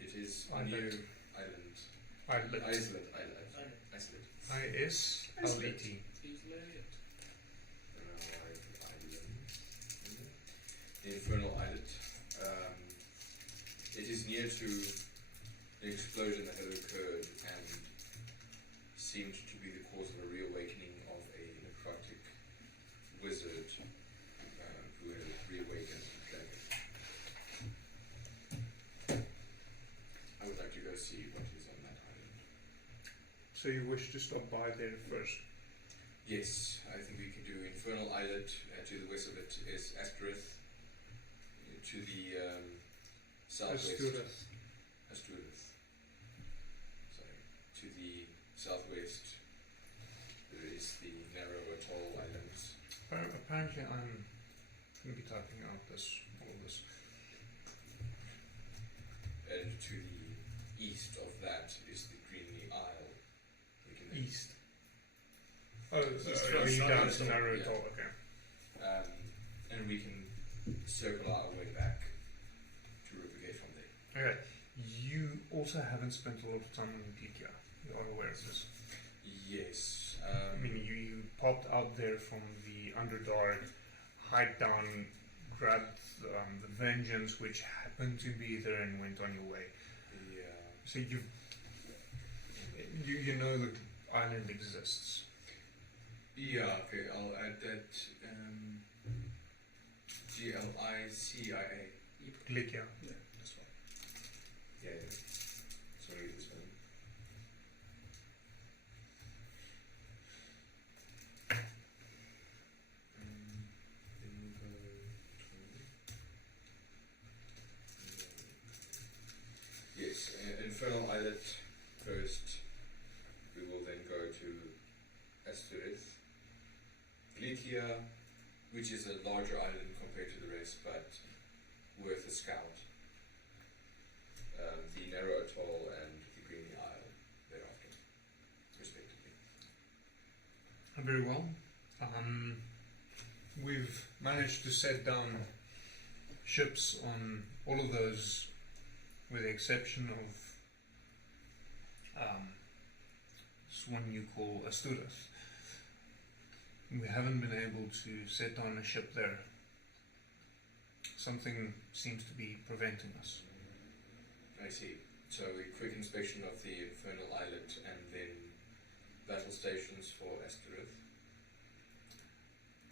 It is a new island. Islet. Islet. I-S-L-E-T. The Infernal Islet. It is near to the explosion that had occurred and seemed to be the cause of a reawakening of a necrotic wizard who had reawakened the dragon. I would like to go see what is on that island. So you wish to stop by there first? Yes, I think we can do Infernal Islet. To the west of it is Asterith. To the southwest. Asturith. Sorry. To the southwest, there is the narrow atoll islands. Apparently I'm going to be typing out all of this. And to the east of that is the Greenly Isle. We can East. Oh, East going from down south. to narrow Yeah. atoll, okay. and we can circle our way back to Rivergate from there. Okay. You also haven't spent a lot of time on Geekia. You are aware of this. Yes. I mean, you popped out there from the Underdark, hiked down, grabbed the Vengeance, which happened to be there, and went on your way. the, So you know the island exists. yeah, okay, I'll add that. Glicia. Geekia. Yeah, that's right. Yeah, yeah. Sorry, this one. Then we go yes, Infernal Islet first. We will then go to Asturith. Glicia, which is a larger island compared to the rest, but worth a scout. The Narrow Atoll and the Greeny Isle thereafter, respectively. Very well. We've managed to set down ships on all of those, with the exception of this one you call Asturas. We haven't been able to set down a ship there. Something seems to be preventing us. I see. So a quick inspection of the Infernal Islet and then battle stations for Asterith.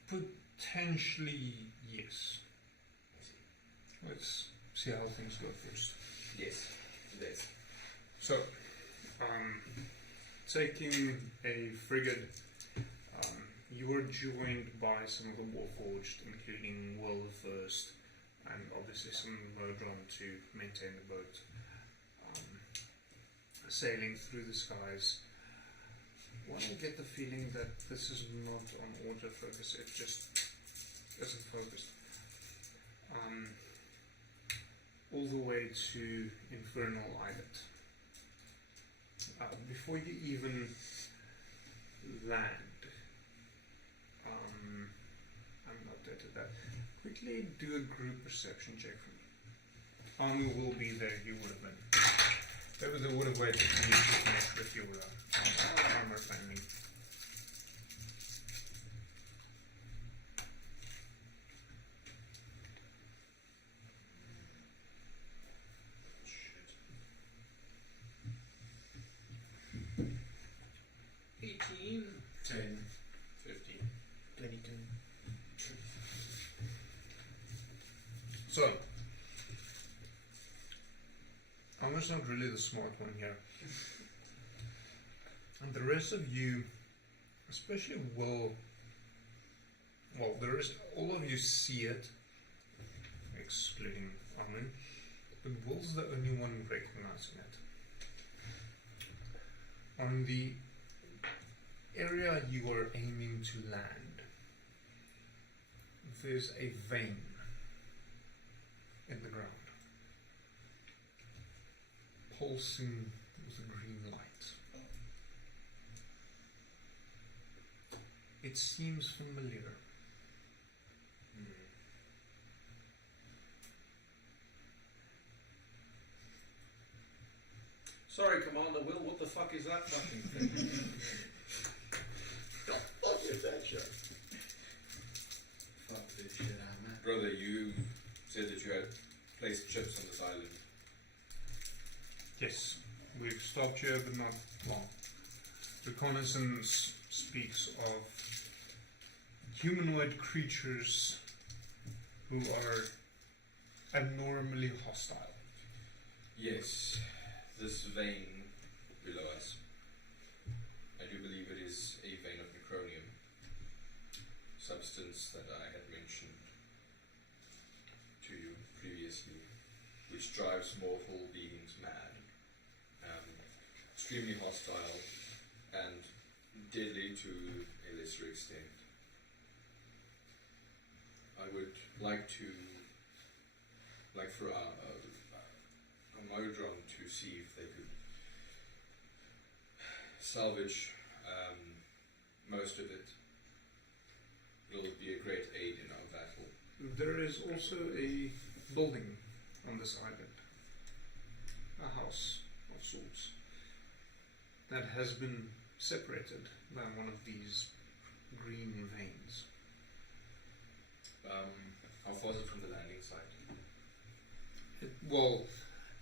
Potentially, yes. I see. Let's see how things go first. Yes, yes. So, taking a frigate, you were joined by some of the Warforged, including Will the First, and obviously some Modron to maintain the boat. Sailing through the skies. When I get the feeling that this is not on autofocus, it just isn't focused. All the way to Infernal Islet. Before you even land, I'm not updated that. Quickly do a group perception check for me. Army will be there, you would have been. They would have waited for you to connect with your armor finding. Shit. 18, 10, 15, 22. So, I'm just not really the smart one here. And the rest of you, especially Will, well, all of you see it, excluding Armin, but Will's the only one recognizing it. On the area you are aiming to land, there's a vein in the ground, pulsing with a green light. It seems familiar. Sorry, Commander Will, what the fuck is that fucking thing? Fuck is that shit? Fuck this shit out, man. Brother, you said that you had placed chips on this island. Yes, we've stopped here, but not long. Reconnaissance speaks of humanoid creatures who are abnormally hostile. Yes, this vein below us. I do believe it is a vein of necronium, substance that I had mentioned to you previously, which drives mortal beings mad. Extremely hostile and deadly to a lesser extent. I would like for a Modron to see if they could salvage most of it. It'll be a great aid in our battle. There is also a building on this island, a house of sorts, that has been separated by one of these green veins. How far is it from the landing site? Well,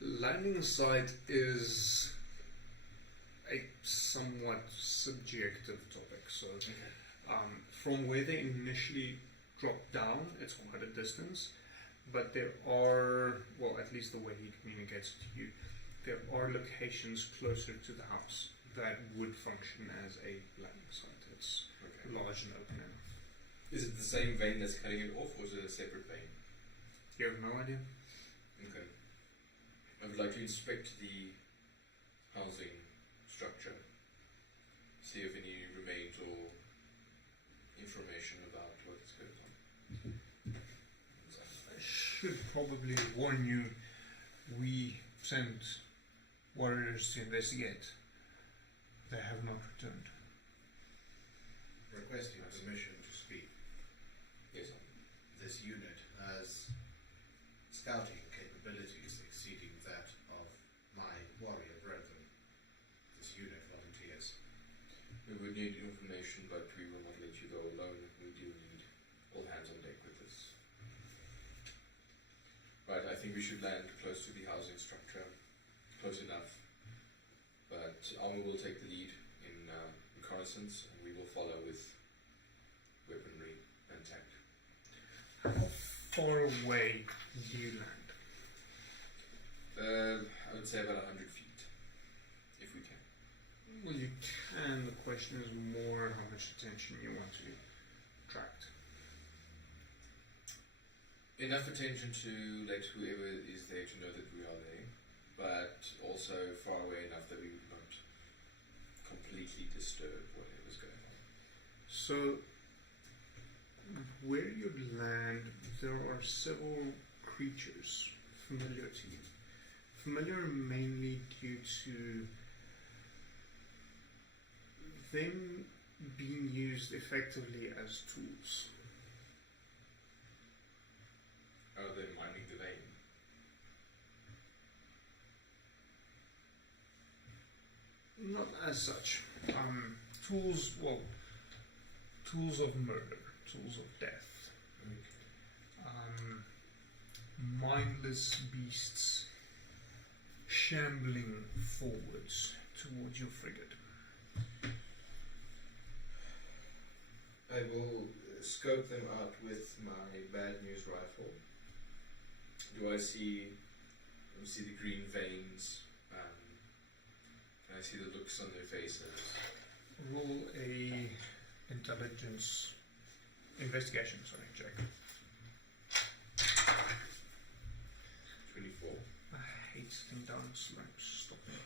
landing site is a somewhat subjective topic. So, from where they initially dropped down, it's quite a distance. But there are, well, at least the way he communicates to you, there are locations closer to the house that would function as a landing site. It's large and open enough. Is it the same vein that's cutting it off, or is it a separate vein? You have no idea? Okay. I would like to inspect the housing structure, see if any remains or information about what is going on. I should probably warn you, we sent warriors to investigate. They have not returned. Requesting permission to speak. Yes, This unit has scouting capabilities exceeding that of my warrior brethren, this unit volunteers. We would need information, but we will not let you go alone. We do need all hands on deck with this. Right, I think we should land close to the housing structure, close enough. But Alma will take the lead in reconnaissance, and we will follow with weaponry and tank. How far away do you land? I would say about 100 feet, if we can. Well, you can. The question is more how much attention you want to attract. Enough attention to let whoever is there to know that we are there, but also far away enough that we would not completely disturb whatever's going on. So, where you land, there are several creatures familiar to you. Familiar mainly due to them being used effectively as tools. Oh, they're mining the vein. Not as such. Tools, well, tools of murder, tools of death. Mindless beasts shambling forwards towards your frigate. I will scope them out with my bad news rifle. Do I see the green veins? Can I see the looks on their faces? Roll a investigation check. 24. I hate sitting down, so I'm stopping.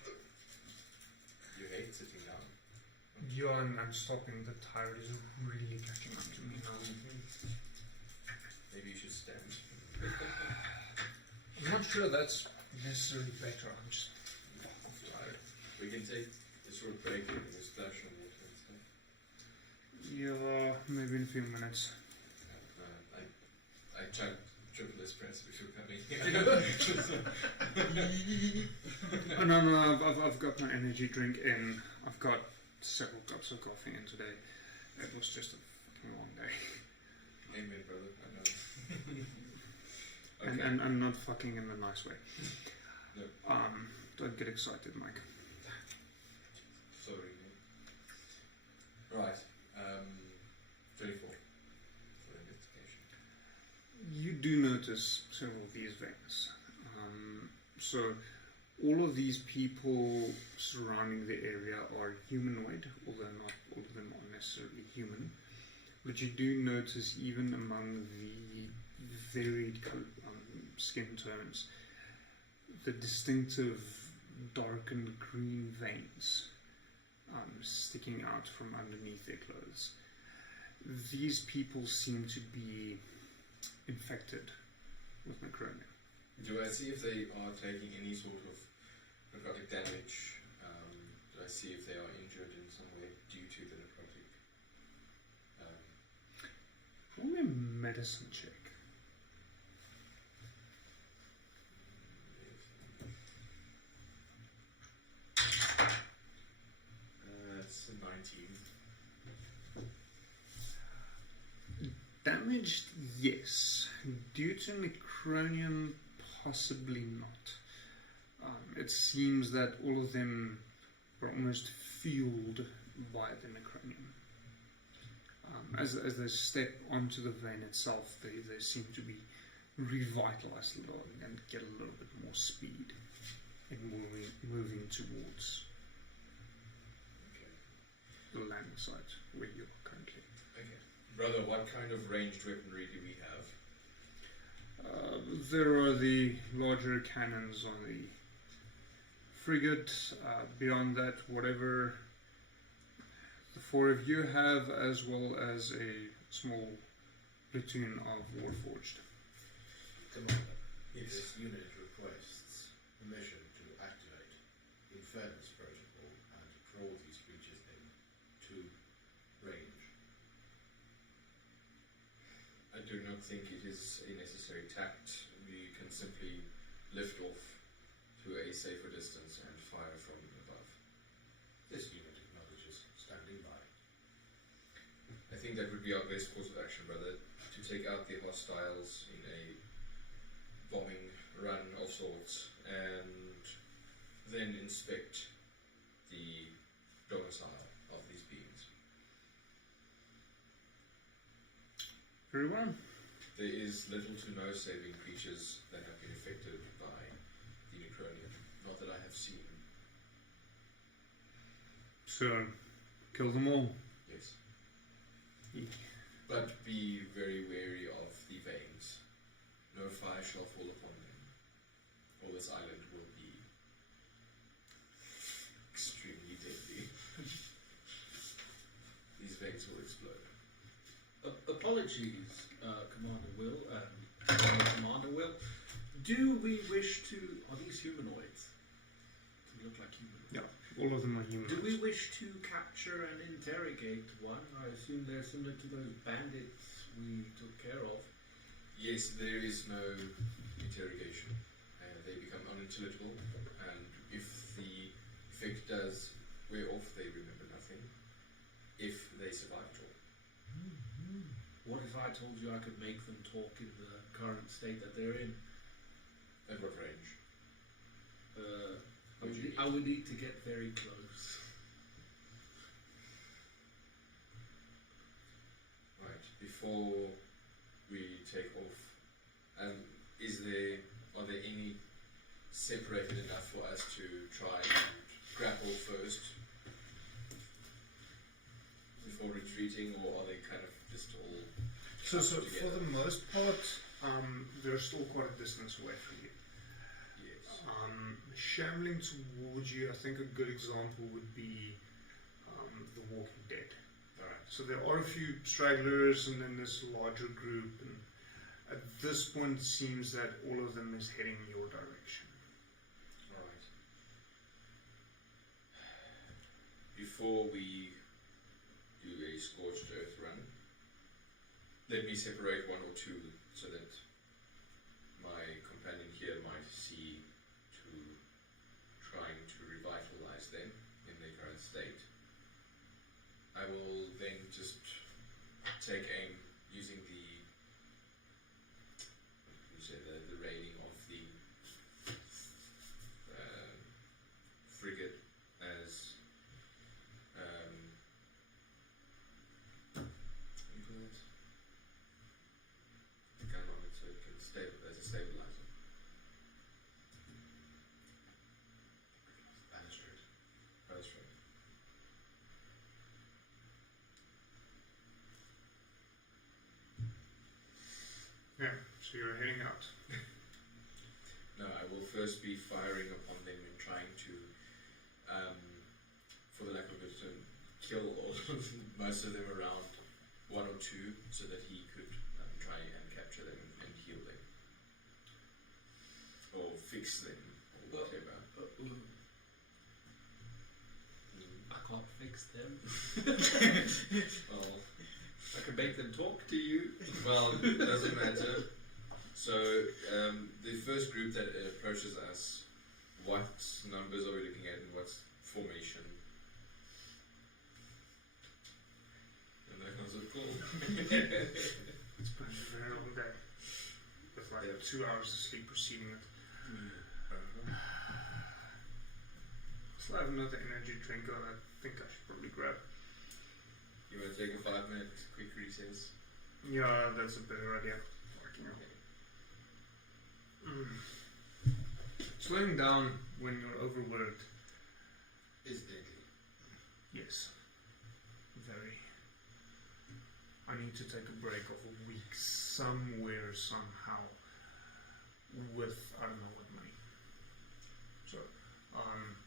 You hate sitting down? Yeah, and I'm stopping. The tire is really catching up to me now. Maybe you should stand. I'm not sure that's necessarily better. I'm just fuck off tired. We can take a short break and just splash on water and stuff. Yeah, maybe in a few minutes. I chugged triple espresso before coming. Oh, no, I've got my energy drink in. I've got several cups of coffee in today. It was just a fucking long day. Amen, brother. I know. Okay. And I'm not fucking in a nice way. No. Don't get excited, Mike. Sorry. Right. 24 for investigation. You do notice several of these veins. So all of these people surrounding the area are humanoid, although not all of them are necessarily human. But you do notice even among the varied skin tones, the distinctive darkened green veins sticking out from underneath their clothes. These people seem to be infected with necronia. Do I see if they are taking any sort of necrotic damage? Do I see if they are injured in some way due to the necrotic? Roll me a medicine check. It's a 19. Damaged, yes. Due to necronium, possibly not. It seems that all of them were almost fueled by the necronium. As they step onto the vein itself, they seem to be revitalized a little and get a little bit more speed in moving towards the landing site where you are currently. Okay. Brother, what kind of ranged weaponry do we have? There are the larger cannons on the frigate. Beyond that, whatever the four of you have, as well as a small platoon of Warforged. Commander, if this unit requests permission to activate the Infernus protocol and to draw these creatures into range. I do not not think it is a necessary tact. We can simply lift off to a safer distance and fire from above. This unit acknowledges standing by. I think that would be our best course of action, brother, to take out the hostiles in a bombing run of sorts, and then inspect the domicile of these beings. Very well. There is little to no saving creatures that have been affected by the Necronium, not that I have seen. So, kill them all. Yes. But be very wary of the veins. No fire shall fall upon them, or this island will be extremely deadly. These veins will explode. Apologies, Commander Will and Commander Will. Do we wish to? Are these humanoids? They look like humanoids. Yeah, all of them are humans. Do we wish to capture and interrogate one? I assume they're similar to those bandits we took care of. Yes, there is no interrogation. They become unintelligible, and if the effect does wear off, they remember nothing. If they survive at all. What if I told you I could make them talk in the current state that they're in? At what range? I would need to get very close. Right, before we take off, are there any separated enough for us to try and grapple first before retreating, or are they kind of just all So together? for the most part, they're still quite a distance away from you. Yes. Shambling towards you, I think a good example would be The Walking Dead. Alright. So there are a few stragglers and then this larger group, and at this point it seems that all of them is heading your direction. Alright. Before we do a scorched earth run, let me separate one or two so that my companion here might see to trying to revitalize them in their current state. I will then just take aim using the rating of the frigate as what do you call it? The gun on it so it can as a stabilizer. Balustrade. Balustrade. Yeah, so you're heading out. No, I will first be firing upon them and trying to, for the lack of a better term, kill all most of them around one or two, so that he could try and capture them and heal them, or fix them, or whatever. I can't fix them. Well, I can make them talk to you. well, it doesn't matter. So the first group that approaches us, what numbers are we looking at, and what's formation? And that comes with call. It's been a very long day. With like 2 hours of sleep preceding it. So I have another energy drink that I think I should probably grab. You want to take a 5-minute quick recess? Yeah, that's a better idea. Slowing down when you're overworked. Is deadly. Yes. Very. I need to take a break of a week somewhere, somehow. With I don't know what money. So,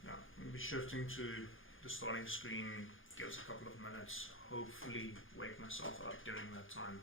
yeah, I'll be shifting to the starting screen. Give us a couple of minutes. Hopefully, wake myself up during that time.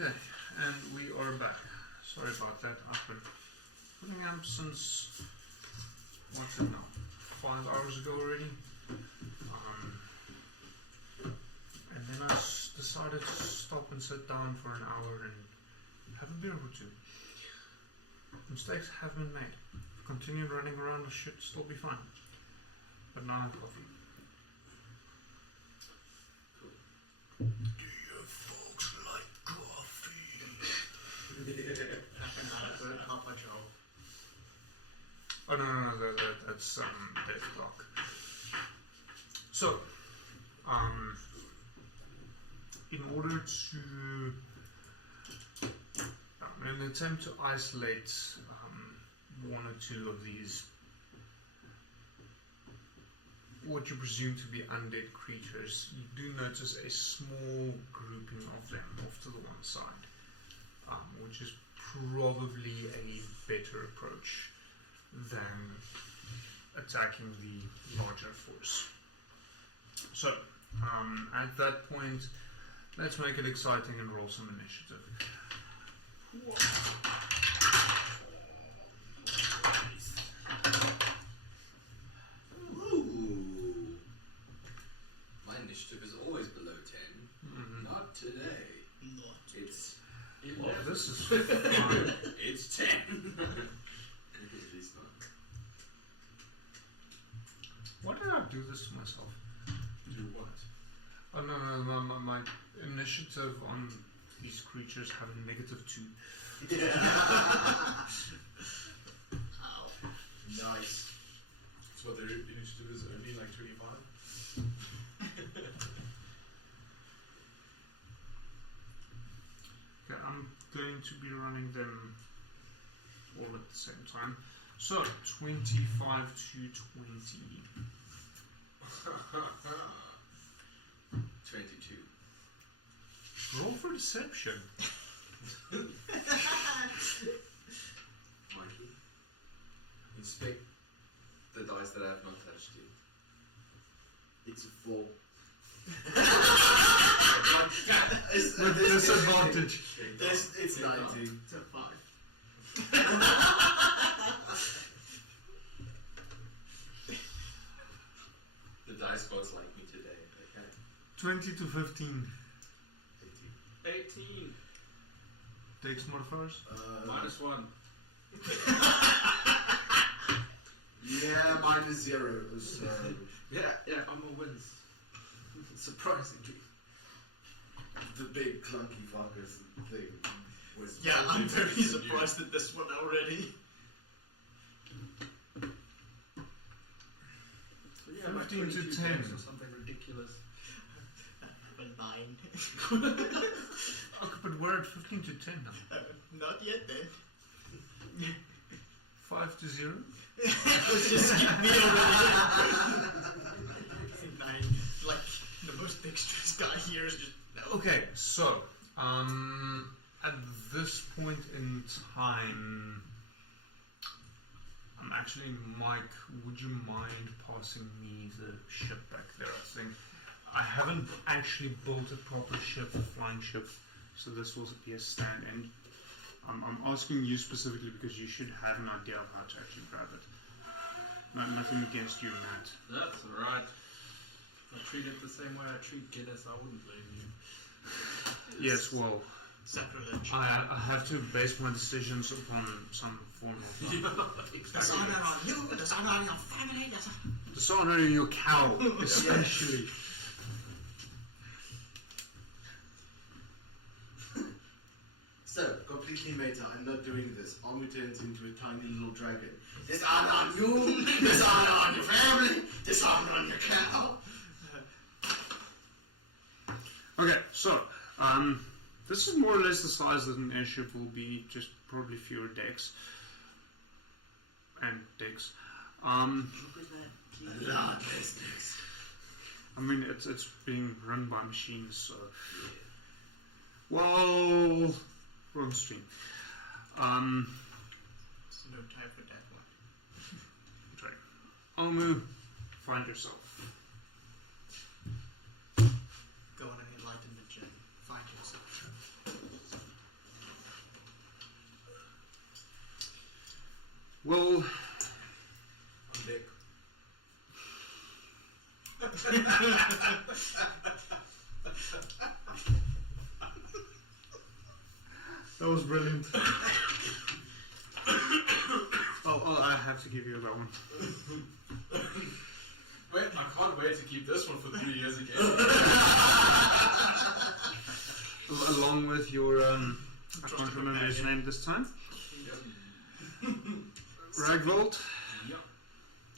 Okay, and we are back. Sorry about that. I've been putting up since, what's it now, 5 hours ago already. And then I decided to stop and sit down for an hour and have a beer or two. Mistakes have been made. Continue running around, I should still be fine. But now I have coffee. Do you folks like coffee? Half a job. Oh no, that's Dave Clock. So, in order to, in an attempt to isolate one or two of these, what you presume to be undead creatures, you do notice a small grouping of them off to the one side, which is probably a better approach than attacking the larger force. So, at that point, let's make it exciting and roll some initiative. Ooh. My initiative is always below 10. Not today. It's 11. Well, this is fun. It's 10. At least not. Why did I do this to myself? Do what? Oh no, my initiative on these creatures have a -2. Ow. Nice. So what, their initiative is only like 25? Okay, I'm going to be running them all at the same time. So, 25 to 20. 22. Roll for deception. Mikey, inspect the dice that I have not touched yet. It's a 4. With disadvantage. It's 19. It's a 5. The dice gods like me today. Okay. 20 to 15. 18. Takes modifiers. -1. Yeah, mine is 0. So yeah, I'm a wins. Surprisingly, the big clunky fuckers thing was. Yeah, I'm very surprised at this one already. So yeah, 15 to 10 or something ridiculous. A 9. Okay, but we're at 15 to 10 now. Not yet then. 5 to 0. Just skip me already. 9. Like, the most dexterous guy here is just... Okay, so, at this point in time, actually, Mike, would you mind passing me the ship back there? I think I haven't actually built a proper ship, a flying ship, so this will be a stand-in. I'm asking you specifically because you should have an idea of how to actually grab it. Nothing against you, Matt. That's alright. I treat it the same way I treat Guinness, I wouldn't blame you. Yes, well, Sacrilege. I have to base my decisions upon some form of Dishonor on you, dishonor on your family, dishonor in your cow, especially. So, completely meta, I'm not doing this. Army turns into a tiny little dragon. Dishonor on you, dishonor on your family, dishonor on your cow. Okay, so, this is more or less the size that an airship will be, just probably fewer decks. And decks. I mean, it's being run by machines, so... Well... Wrong stream. There's no time for that one. Right. Almu, find yourself. Go on an enlightenment journey. Find yourself. Well, On deck. that was brilliant. Oh, I have to give you that one. Wait, I can't wait to keep this one for 3 years again. Along with your, I can't remember his name this time. Ragvold. Yep.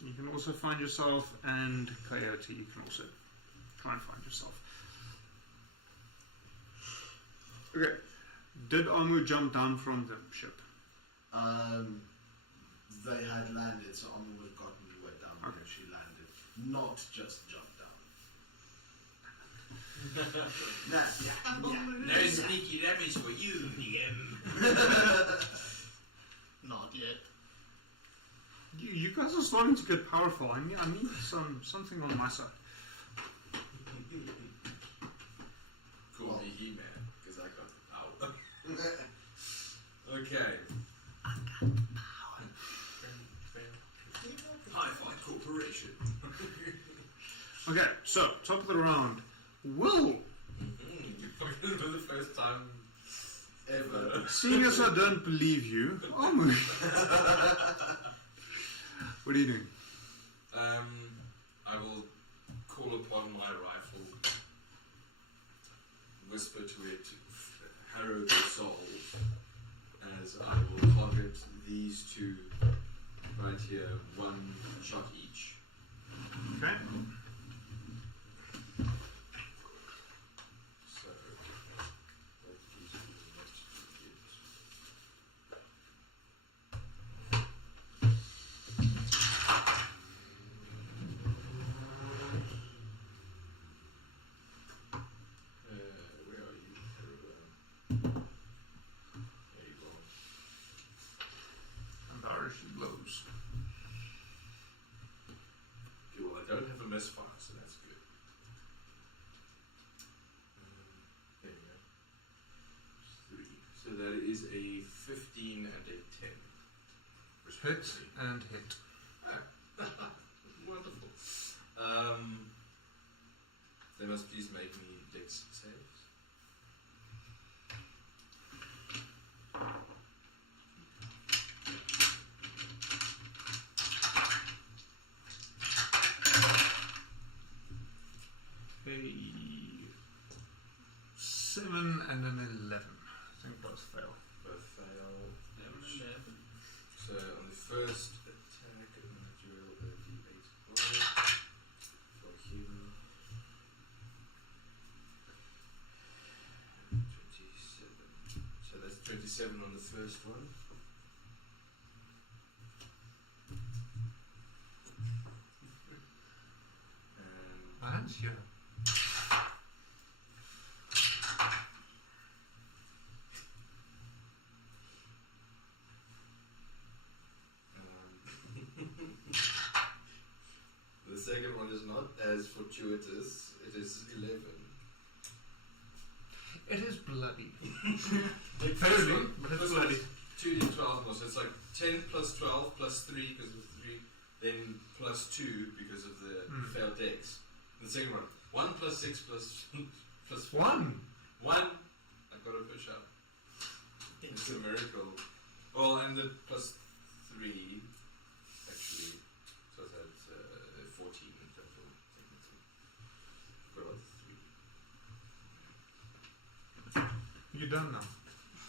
You can also find yourself, and Coyote, you can also try and find yourself. Okay. Did Amu jump down from the ship? They had landed, so Amu would have gotten way down Okay. when she landed. Not just jump down. No sneaky damage for you, DM. Not yet. You guys are starting to get powerful. I need something on my side. Call me He-Man, because I got the power. Okay. Hi-Fi Corporation. Okay, so top of the round. Will, For the first time ever. seeing as I don't believe you, Amu. What are you doing? I will call upon my rifle, whisper to it, harrow their souls, as I will target these two right here, one shot each. Okay. So, that gives me enough to get. Where are you? There you go. And there she blows. Okay, well, I don't have a misfire, so that's good. There we go. 3. So that is a 15 and a 10. Hit respectively. and hit. Wonderful. They must please make me dex saves. A 7 and an 11. I think both fail. Both fail. So on the first attack, I'm going to roll a d8 roll for him. 27. So that's 27 on the first one. And My hand's here. the second one is not as fortuitous. It is 11. It is bloody. Like Fairly, but it's bloody. 2d12 more, so it's like 10 plus 12 plus 3 because of 3, then plus 2 because of the failed dex. And the second one, 1 plus 6 plus plus 4. 1! 1! I've got to push up. It's a miracle. Well, and the plus 3, actually, so that's 14 in total, technically. But 3. You done now?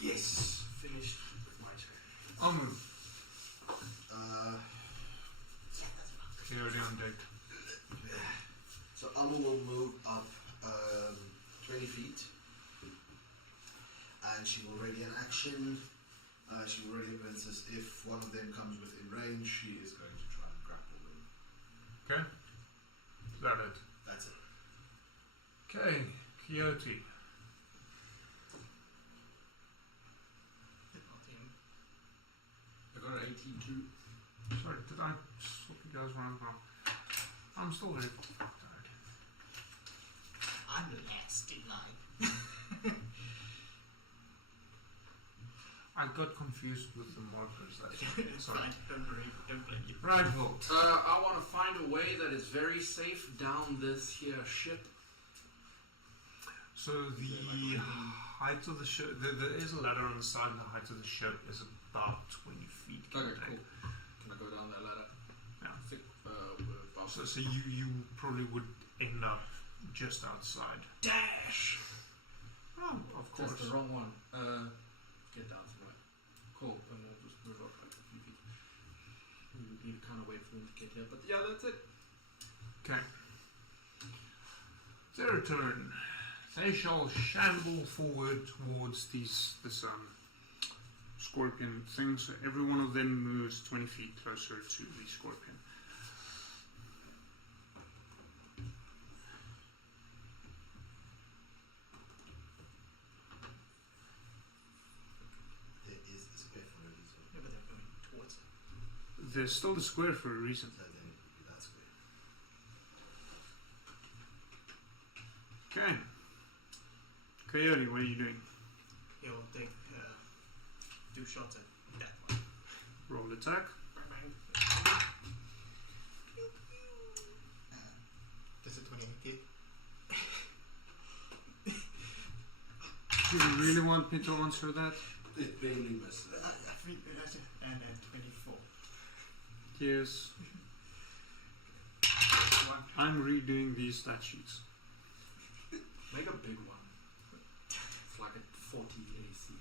Yes! Finished with my turn. Amu. You're already on deck. So Amu will move up 20 feet, and she will ready an action. She will ready a princess. If one of them comes within range, she is going to try and grapple them. Okay. Is that it? That's it. Okay. Coyote. I got an 18 too. Sorry, did I swap you guys around now? I'm still very tired. I'm last, didn't I? I got confused with the markers. That's right. It's Sorry. fine. Don't worry. Don't blame you. Right, Volt. I want to find a way that is very safe down this here ship. So the height of the ship, there is a ladder on the side. The height of the ship is about 20 feet. Okay, cool. Can I go down that ladder? Yeah. So you probably would end up just outside. Dash! Oh, of course. That's the wrong one. Get down somewhere. Cool, and we'll just move up like a few feet. We would need to kind of wait for them to get here, but yeah, that's it. Okay. Their turn. They shall shamble forward towards this scorpion thing, so every one of them moves 20 feet closer to the scorpion. There is the square for a reason. Yeah, but they're going towards it. There's still the square for a reason. So then it would be that square. Okay. Coyote, what are you doing? He'll take 2 shots at that one. Roll attack. Does it 28 hit? Do you really want me to answer that? It barely misses. And then 24. Yes. One. I'm redoing these stat sheets. Make a big one. It's like a 40 AC.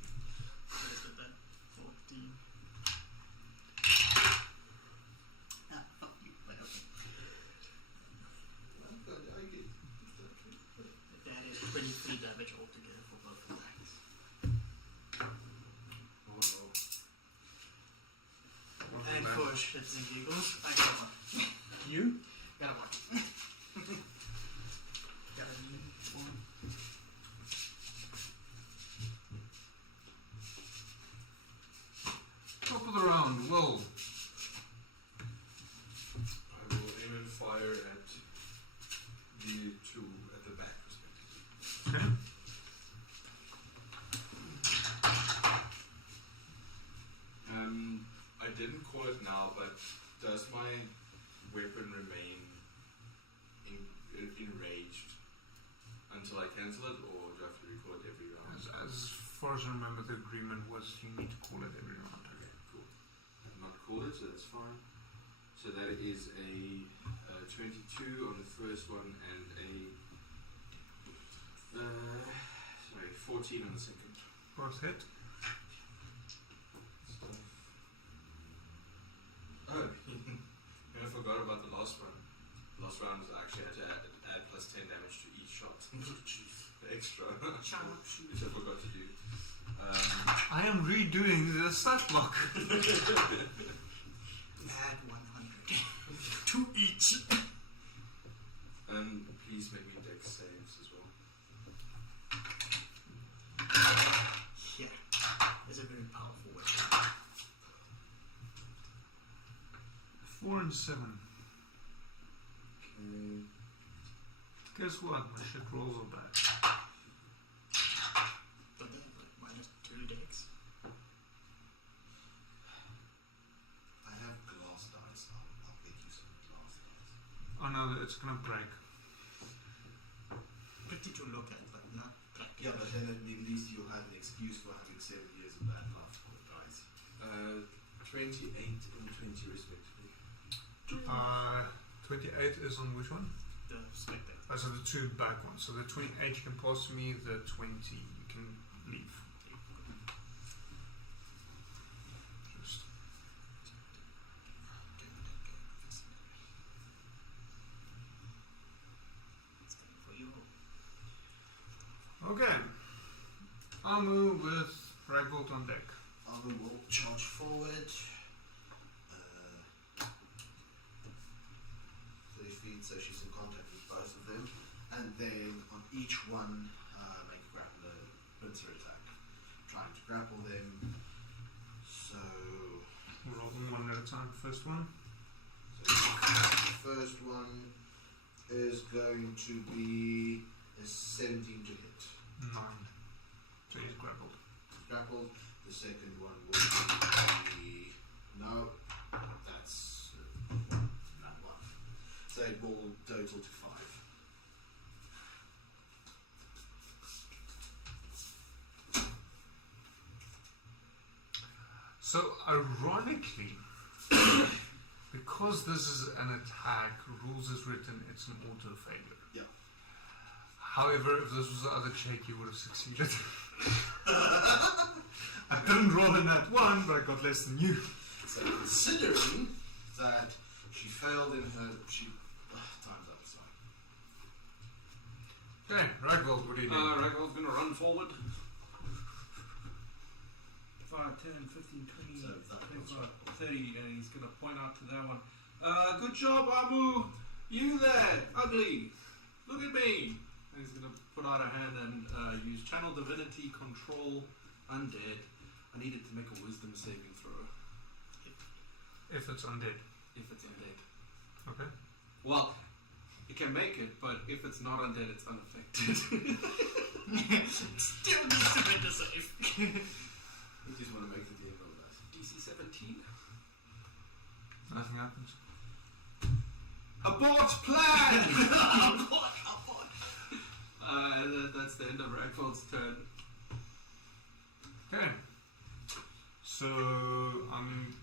What is it then? 14. Fuck you. But okay. That is 23 damage altogether for both attacks. Oh no. And for shits and giggles, I got one. You? Got a one. Got a new one. Top of the round, roll. I will aim and fire at the two at the back, respectively. Okay. I didn't call it now, but does my weapon remain enraged until I cancel it, or do I have to recall it every round? As far as I remember, the agreement was you need to call it every round. Okay, cool. I've not called it, so that's fine. So that is a 22 on the first one and a 14 on the second. Both hit. Oh, I forgot about the last one. Last round was actually had to add plus 10 damage to each shot. Extra. Which I forgot to do. I am redoing the stat block. Add 100. 2 each. Please make me dex saves as well. Yeah. It's a very powerful weapon. 4 and 7. Okay. Guess what? My shit rolls are back. But they have like minus 2 decks. I have glass dice. I'll make use of the glass dice. Oh no, it's gonna break. Pretty to look at, but not practical. Yeah, but then at least you'll have an excuse for having 7 years of bad luck on the dice. 28 and 20 respectively. 28 is on which one? The spectator. Oh, so the 2 back ones. So the 28 you can pass to me, the 20 you can leave. Just For you. okay. I'll move with Ragbolt on deck. Armor will charge forward. 30 feet, so she's in contact with both of them. And then on each one, make a grappler pincer attack. Trying to grapple them. So Roll them one at a time. First one. the first one is going to be a 17 to hit. 9. So he's grappled. Grappled. The second one will be... No, that's not one. So it will total to 5. So, ironically, because this is an attack, rules is written, it's an auto failure. Yeah. However, if this was the other check, you would have succeeded. I didn't roll in that one, but I got less than you. So considering that she failed in her... time's up, sorry. Okay, Ragvold, what do you do? Ragvold's going to run forward. 5, 10, 15, 20, So that 25, 30, and he's going to point out to that one. Good job, Amu! You there, ugly! Look at me! And he's going to put out a hand and use Channel Divinity, Control, Undead. I needed to make a Wisdom saving throw. If it's undead. If it's undead. Okay. Well, it can make it, but if it's not undead, it's unaffected. Still needs to make a save. We just want to make the game roll that. DC 17. Nothing happens. Abort plan! Abort! That's the end of Ragvold's turn. Okay. So, I'm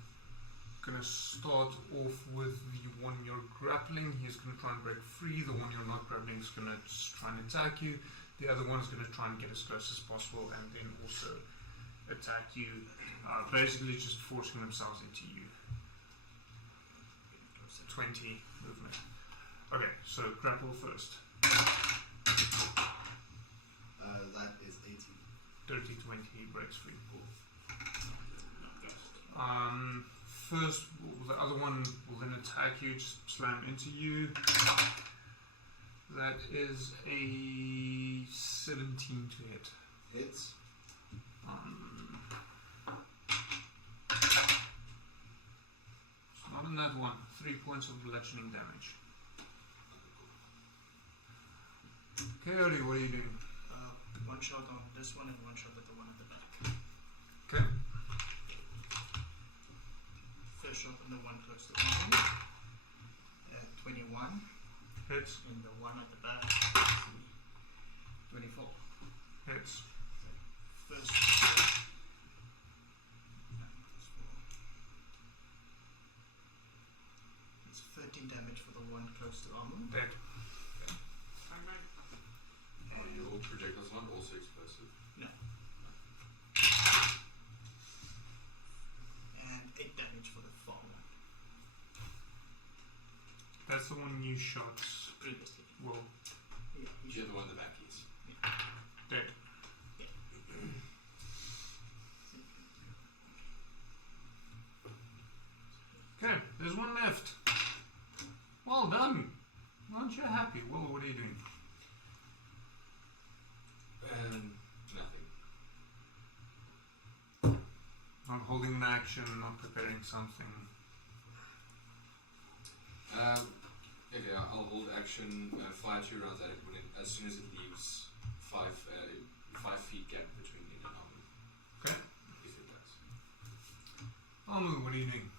gonna start off with the one you're grappling. He's gonna try and break free. The one you're not grappling is gonna just try and attack you. The other one is gonna try and get as close as possible and then also attack you. Basically just forcing themselves into you. 20 movement. Okay, so grapple first. That is 18. 30, 20, breaks free. First, the other one will then attack you, just slam into you. That is a 17 to hit. Hits. Not in that one. 3 points of bludgeoning damage. Coyote, what are you doing? One shot on this one and one shot at the one at the back. Okay. First shot on the one close to the arm. 21. Hits. And the one at the back. 24. Hits. First shot. It's 13 damage for the one close to armor. Dead. Are your projectiles not also explosive? No. And 8 damage for the far one. That's the one you shot. Previously. Well, Yeah, The other one, the back is. dead. Okay, there's one left. Well done. Aren't you happy? Well, what are you doing? Nothing. Not holding an action, not preparing something. Okay, I'll hold action, fire 2 rounds at it when as soon as it leaves 5 feet gap between it and Amu. Okay. If it does. Amu, what are you doing?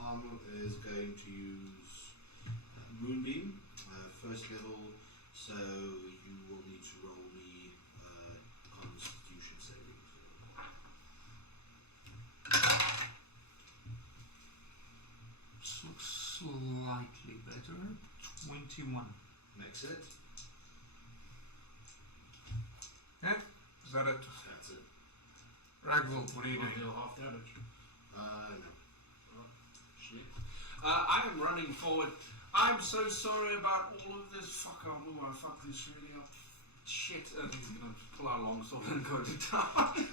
Armor is going to use Moonbeam, first level, so you will need to roll me Constitution saving. This looks slightly better. 21. Makes it. Yeah? Is that it? That's it. Ragvold, what are you doing? Deal half damage. No. Shit. I am running forward. I'm so sorry about all of this. Fuck, I fucked this really up. Shit. And he's gonna pull out a longsword and go to town.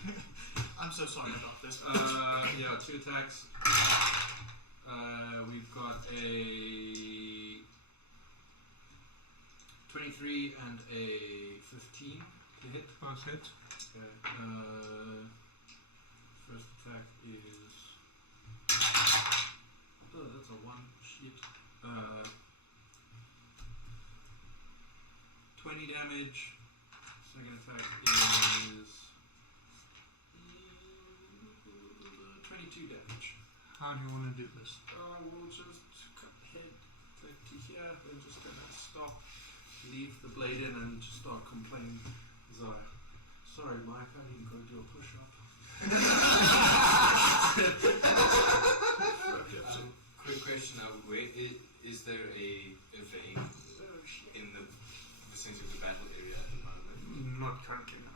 I'm so sorry about this. Yeah, 2 attacks. We've got a 23 and a 15 to hit. First hit. Okay. First attack is. Oh, that's a 1. Shit. 20 damage. Second attack is How do you want to do this? We'll just head to here. We're just gonna stop, leave the blade in, and just start complaining. Sorry, Mike, I didn't go do a push-up. Quick question now, where is there a vein in the vicinity of the battle area at the moment? Not currently, no.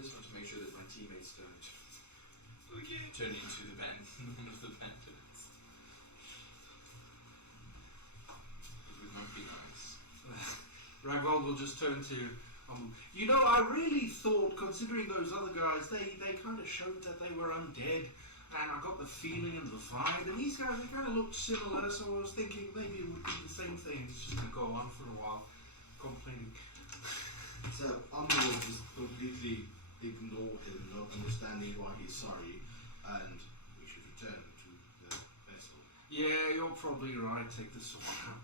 Just want to make sure that my teammates don't turn into the band, one of the bandits. It would not be nice. Ragwald will just turn to, I really thought, considering those other guys, they kind of showed that they were undead, and I got the feeling and the vibe, and these guys, they kind of looked similar, so I was thinking maybe it would be the same thing. It's just going to go on for a while, complaining. So Ami will just completely ignore him, not understanding why he's sorry, and we should return to the vessel. Yeah, you're probably right. Take the sword out.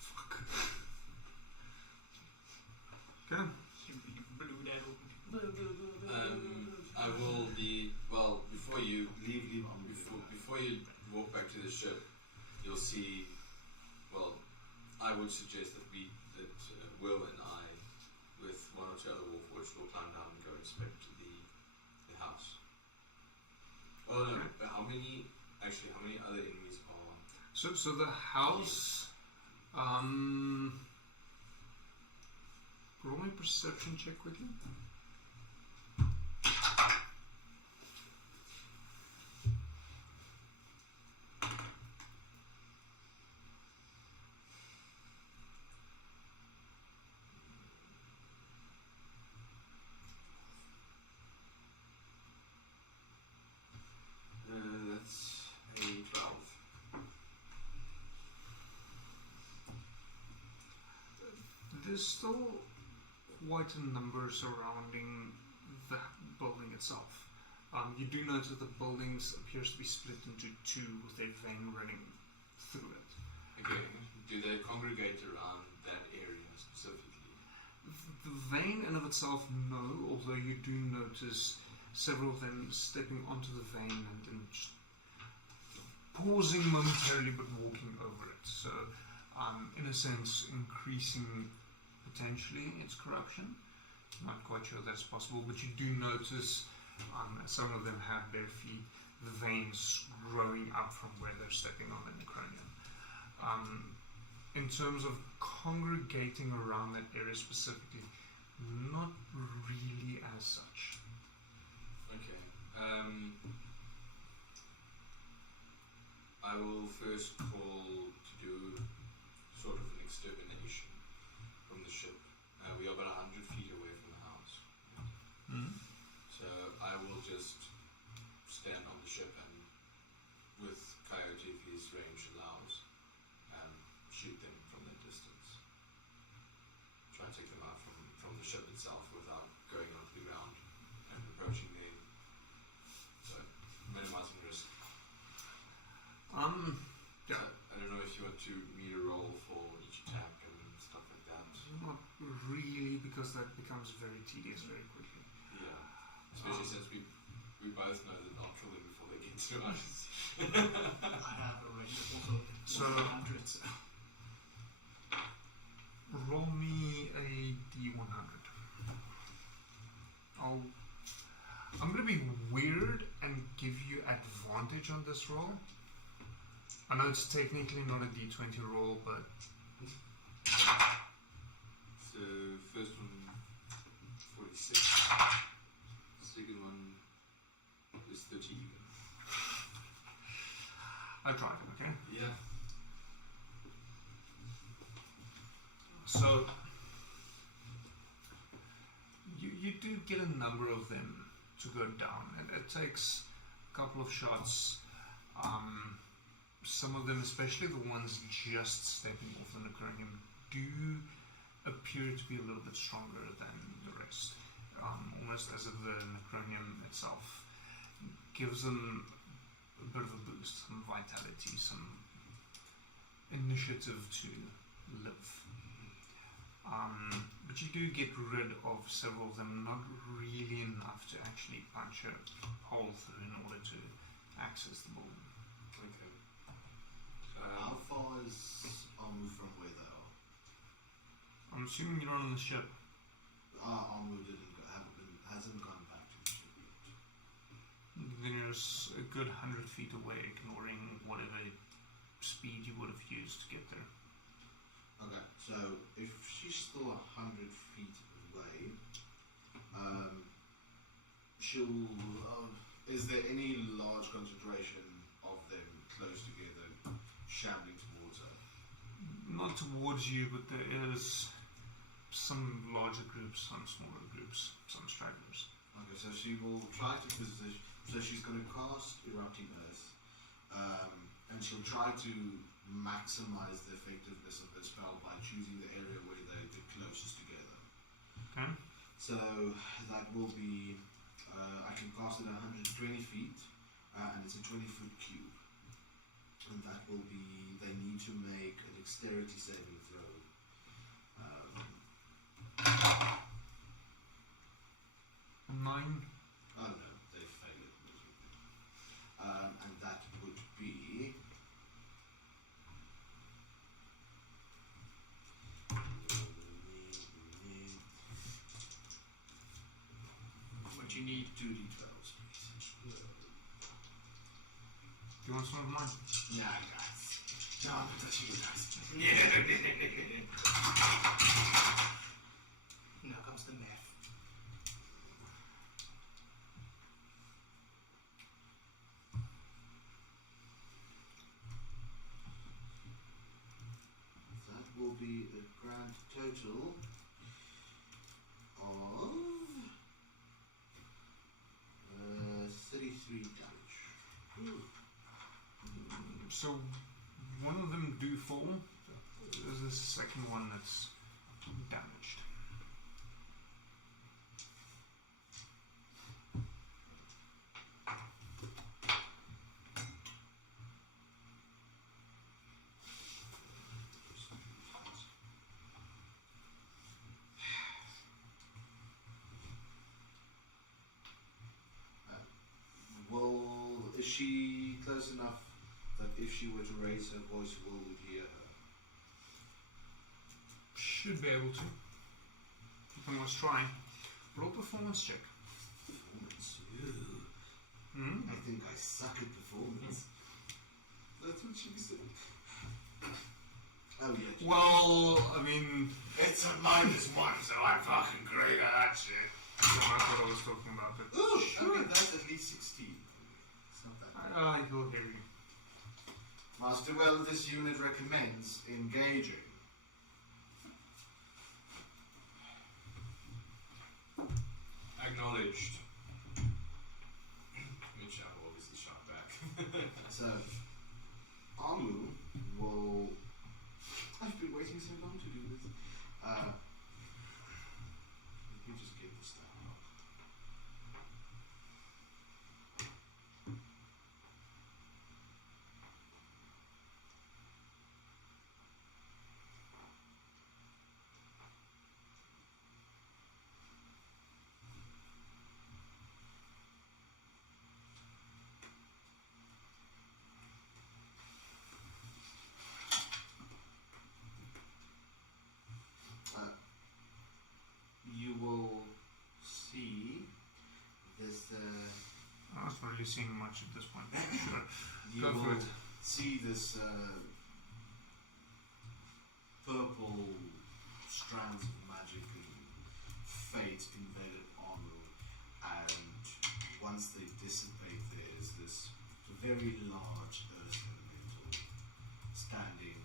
Fuck. Okay. Blew that open. I will be, before you Leave Ami. before you walk back to the ship, you'll see, I would suggest that Will and I, with one or two other warforged, will climb down and go inspect the house. Oh no, but how many other enemies are... So the house, roll me a perception check quickly. That's a 12. There's still quite a number surrounding the building itself. You do notice that the building appears to be split into two with a vein running through it. Again, do they congregate around that area specifically? The vein in of itself, no, although you do notice several of them stepping onto the vein and then just pausing momentarily but walking over it. So, in a sense, increasing potentially its corruption. Not quite sure that's possible, but you do notice some of them have bare feet, the veins growing up from where they're stepping on the necronium. In terms of congregating around that area specifically, not really as such. Okay. I will first call to do sort of an extermination from the ship. We are about 100 feet away from the house. Mm-hmm. So I will just stand on the ship and, with Coyote, if his range allows, shoot them from that distance. Try and take them out from the ship itself without going onto the ground and approaching them. So, minimizing risk. Yeah. I don't know if you want to meet a roll for each attack and stuff like that. Not really, because that becomes very tedious very quickly. Yeah. Especially since we both know that I'll kill them before they get to us. I have a range of also So, 100. roll me a D100. I'm going to be weird and give you advantage on this roll. I know it's technically not a D20 roll, but... So, first one, 46. Second one is 30 even. I tried, okay? Yeah. So, you do get a number of them to go down, and it takes a couple of shots. Some of them, especially the ones just stepping off the necronium, do appear to be a little bit stronger than the rest. Almost as if the necronium itself gives them a bit of a boost, some vitality, some initiative to live. But you do get rid of several of them, not really enough to actually punch a hole through in order to access the building. Okay. How far is Amu from where they are? I'm assuming you're on the ship. Amu hasn't gone back to the ship yet. Then you're a good 100 feet away, ignoring whatever speed you would have used to get there. Okay, so if she's still 100 feet away, she'll. Is there any large concentration of them close together, shambling towards her? Not towards you, but there is some larger groups, some smaller groups, some stragglers. Okay, so she will try to position. So she's going to cast Erupting Earth, and she'll try to maximize the effectiveness of her spell by choosing the area where they're the closest together. Okay. So that will be, I can cast it 120 feet, and it's a 20-foot cube. And that will be, they need to make a dexterity saving throw. Nine. Oh no, they fail it miserably. And that would be... What you need. 2d12s, please. Do you want some of mine? Nah, guys. No, I'm not touching you guys. Now comes the math. That will be a grand total of 33 damage. So, one of them do fall. There's the second one that's damaged. Is she close enough that if she were to raise her voice, Will would hear her? Should be able to. You can always try. Roll performance check. Performance? Hmm? I think I suck at performance. That's what she said. Oh yeah. Well, I mean, It's a -1, so I'm fucking great at that shit. that's what I was talking about. But Oh, sure, that's at least 16. It's not that bad. he'll hear you. Master, well, this unit recommends engaging. Acknowledged. Which I will obviously shout back. So, Amu will... I've been waiting so long to do this. Let me just get this down. You will see this. I'm not really seeing much at this point. Sure. You Go for will it. see this purple strands of magic and fate invaded armor, and once they dissipate, there is this very large earth elemental standing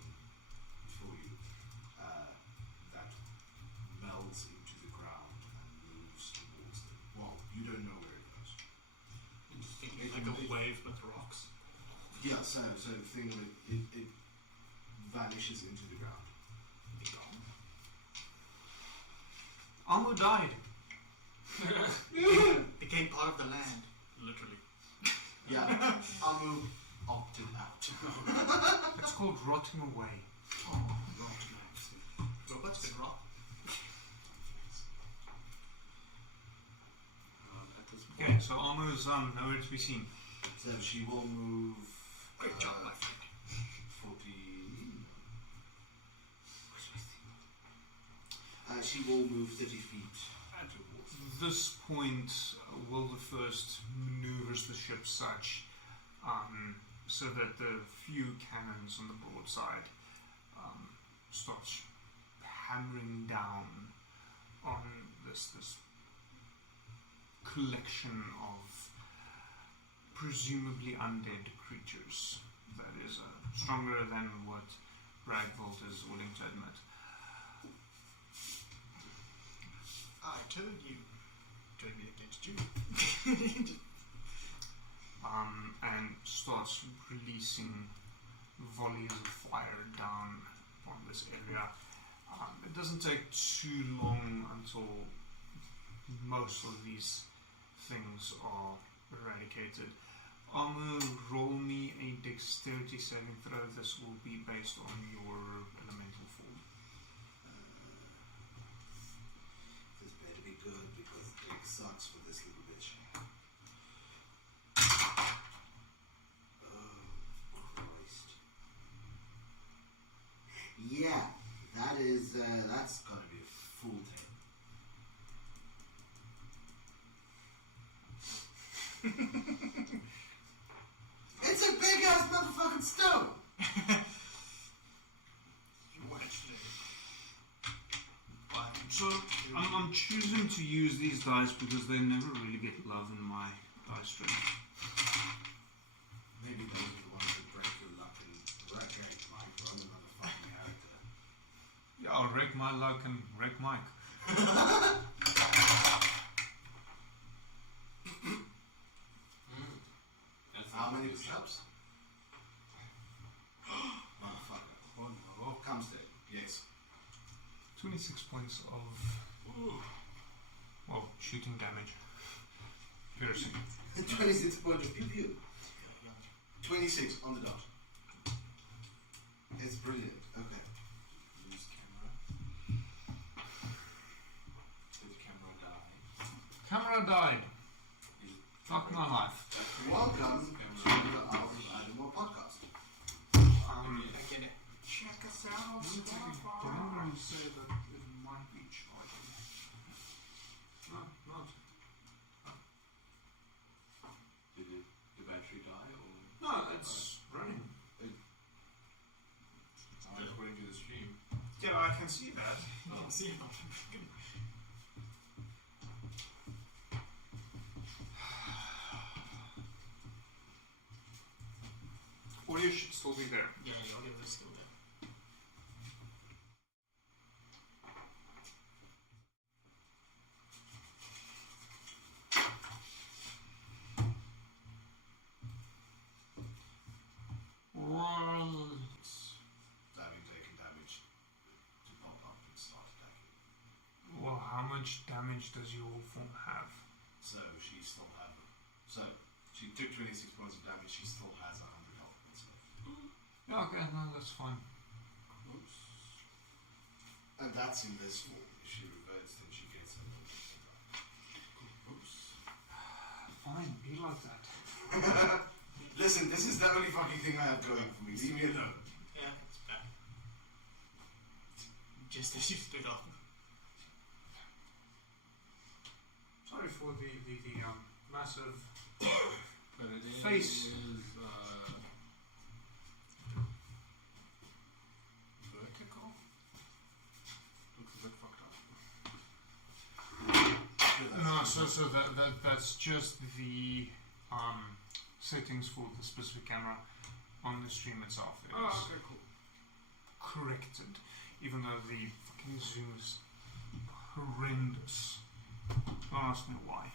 before you that melts into the ground and moves towards them. Well, you don't know where it goes. Like a wave with rocks. Yeah, so thing of it vanishes into the ground. Amu died. Became part of the land. Literally. Yeah, Amu opted out. It's called rotting away. Oh, rock nice. Robots can rock. Okay, so armor is nowhere to be seen. So she will move. Great job, my friend. 40. She will move 30 feet towards. At this point, will the first maneuvers the ship such so that the few cannons on the broadside start hammering down on this collection of presumably undead creatures that is stronger than what Ragvolt is willing to admit. I told you. Turn me against you. And starts releasing volleys of fire down on this area. It doesn't take too long until most of these things are eradicated. Roll me a dexterity saving throw. This will be based on your elemental form. This better be good because it sucks for this little bitch. Oh, Christ. Yeah, that's gotta be a full 10. It's a big ass motherfucking stone! So I'm choosing to use these dice because they never really get love in my dice tray. Maybe those are the ones that break your luck and break Mike rather than the fucking character. Yeah, I'll wreck my luck and wreck Mike. How many steps? Motherfucker. Oh no. Comes there. Yes. 26 points of shooting damage. Piercing. 26 points of pew. 26 on the dot. It's brilliant. Okay. Lose camera. Did the camera die? Camera died. Fuck my life. Welcome to the Adomawyr podcast. Check us out. Remember you said that it might be charging. No, not. Did the battery die or? No, it's running. According to the stream. Yeah, I can see that. Oh, see. Audio should still be there. Yeah, I'll give it a skill there. Well, Having taken damage to pop up and start attacking. well, how much damage does your form have? So she still has. So she took 26 points of damage. She still has 100 health points left. Yeah, okay, no, that's fine. Oops. And that's in this form. If she reverts, then she gets a little bit. Oops. Fine, be like that. Listen, this is the only fucking thing I have going for me. Leave me alone. Yeah, it's back. Just as you stood up. Sorry for the massive But it is, face. Vertical? Looks a bit fucked up. No, so that's just the settings for the specific camera on the stream itself. It's Okay, cool. corrected, even though the fucking zoom is horrendous. Don't ask me why.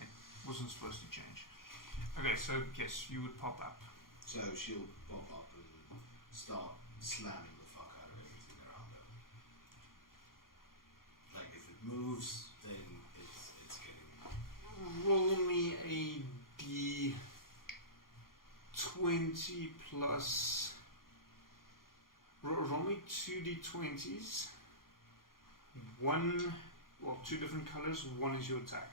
It wasn't supposed to change. Okay, so yes, you would pop up. So she'll pop up and start slamming the fuck out of everything around her. Like if it moves, then it's getting. Roll me a d20 plus. Roll me 2 d20s. Two different colors. One is your attack.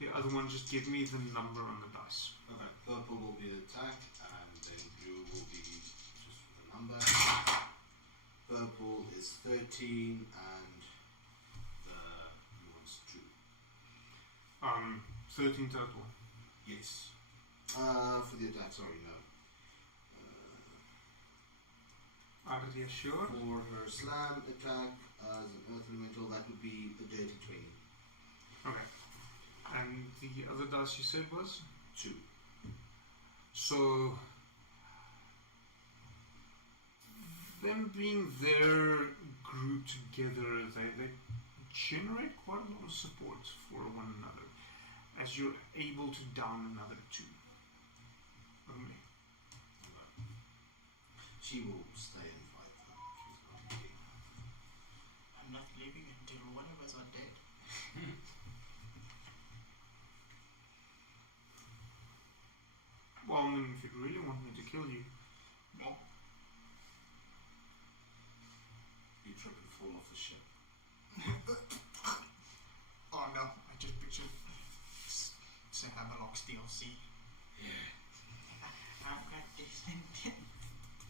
The other one, just give me the number on the dice. Okay, purple will be the attack, and then blue will be just the number. Purple is 13, and the blue one's 2. 13 total. Yes. For the attack, sorry, no. Sure. For her slam attack as an earth elemental, that would be a dirty 20. Okay. And the other dice you said was? 2. So, them being there grouped together, they generate quite a lot of support for one another, as you're able to down another 2. Only. She will stay and fight though. She's not leaving. I'm not leaving until one of us are dead. Well, I mean, if you really want me to kill you. No. You trip and fall off the ship. Oh no, I just pictured say Hammerlock's DLC. I've got this and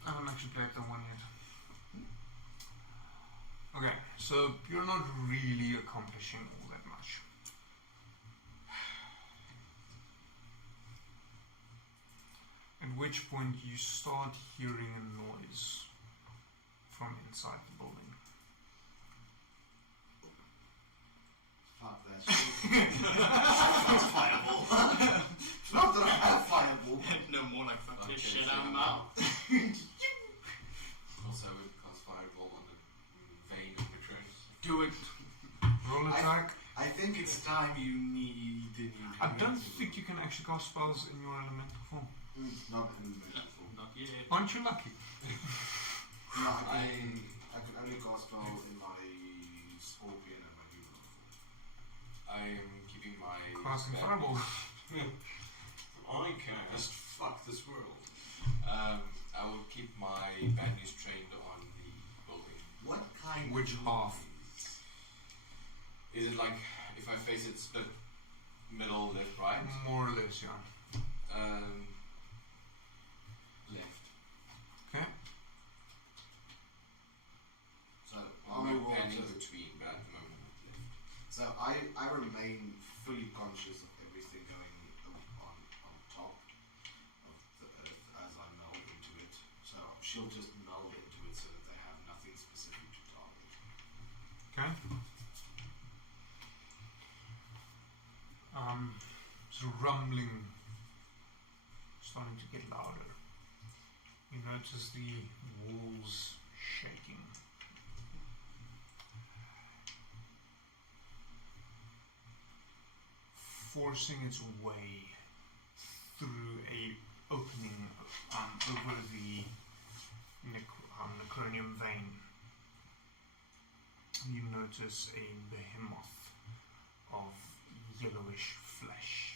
I haven't actually played that one yet. Okay, so you're not really accomplishing all that much. At which point you start hearing a noise from inside the building. Fuck that shit. That's fireball. Not that I have fireball. no more like fuck this Okay, shit so I'm now- out. Also, I would cast Fireball on the vein of the crows. Do it. Roll attack. I think it's time you need a new I don't think you can actually cast spells in your elemental form. Not in the elemental form. Not yet. Aren't you lucky? No, I can only cast spell in my scorpion and my human form. I am keeping my. Casting spell- fireball. I cast fuck this world. I will keep my bad news trained on the building. What kind Which of half? Is it like if I face it split middle, left, right? More or less, yeah. Left. Okay. So I'm I will panning just, between, but at the moment left. so I remain fully conscious of everything going on top of the earth as I meld into it. So she'll just meld into it so that they have nothing specific to target. Okay. So rumbling starting to get louder. You notice the walls shaking. Forcing its way through a opening over the necronium vein. You notice a behemoth of yellowish flesh.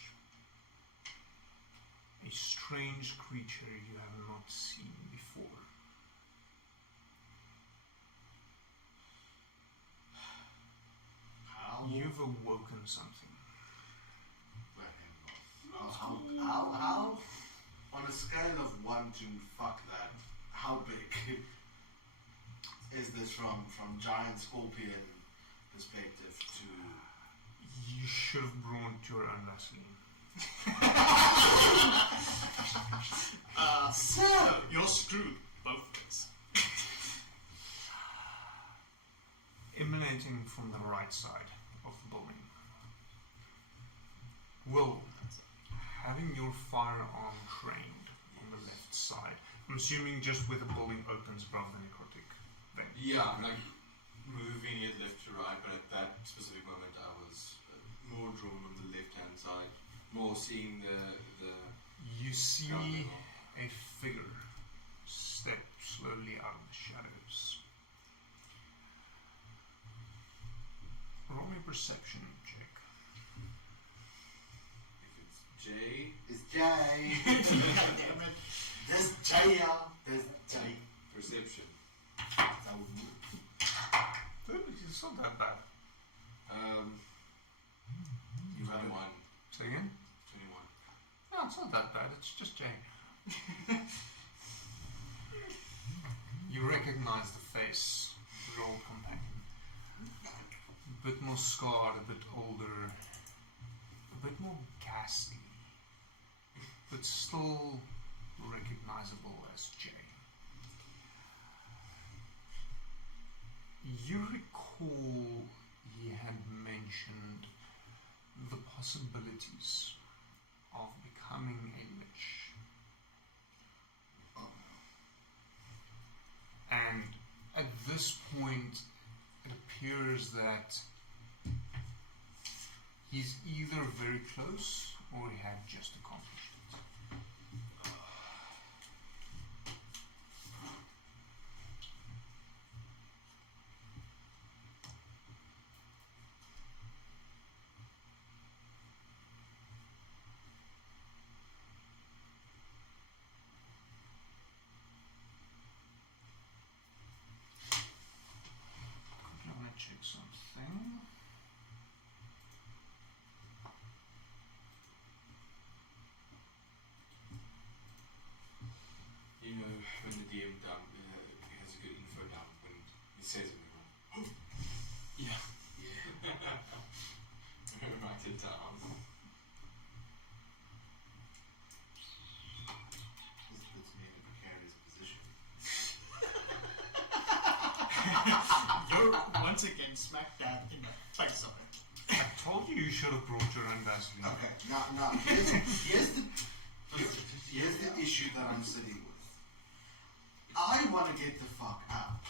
A strange creature you have not seen before. How? You've awoken something. How? On a scale of 1 to fuck that, how big is this from giant scorpion perspective to? You should have brought your own Vaseline. So You're screwed. Both of us. Emanating from the right side of the building. Will, having your firearm trained on the left side, I'm assuming just where the building opens above the necrotic vein. Yeah, I'm like moving it left to right, but at that specific moment I was more drawn on the left hand side, more seeing the You see counter. a figure step slowly out of the shadows. Roll me a perception check. If it's J, it's Jay. God damn it. There's Jay. There's Jay. perception. That would move. It's not that bad. You had one. No, it's not that bad. It's just Jay. You recognize the face, your old companion. A bit more scarred, a bit older, a bit more ghastly, but still recognizable as Jay. You recall he had mentioned the possibilities of becoming a lich. And at this point, it appears that he's either very close or he had just accomplished it. I want to check something. You know, when the DM has a good info down, when he says it, we go, yeah. Write it down. This puts me in a precarious position. You're once again smack dab in the face of it. I told you should have brought your own Vaseline. Okay, now here's the issue that I'm sitting with. I want to get the fuck out,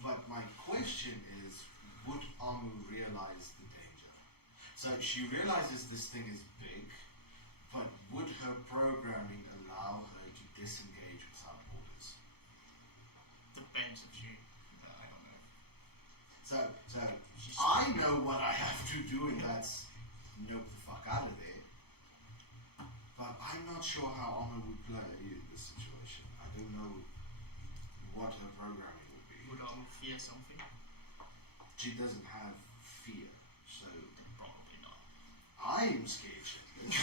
but my question is, would Amu realize the danger? So she realizes this thing is big, but would her programming allow her to disengage without orders? Depends if she. I don't know. So I know what I have to do, and that's nope the fuck out of there. But I'm not sure how Amu would play in this situation. I don't know what her programming would be. Would Amu fear something? She doesn't have fear, so Probably not. I'm scared shitless.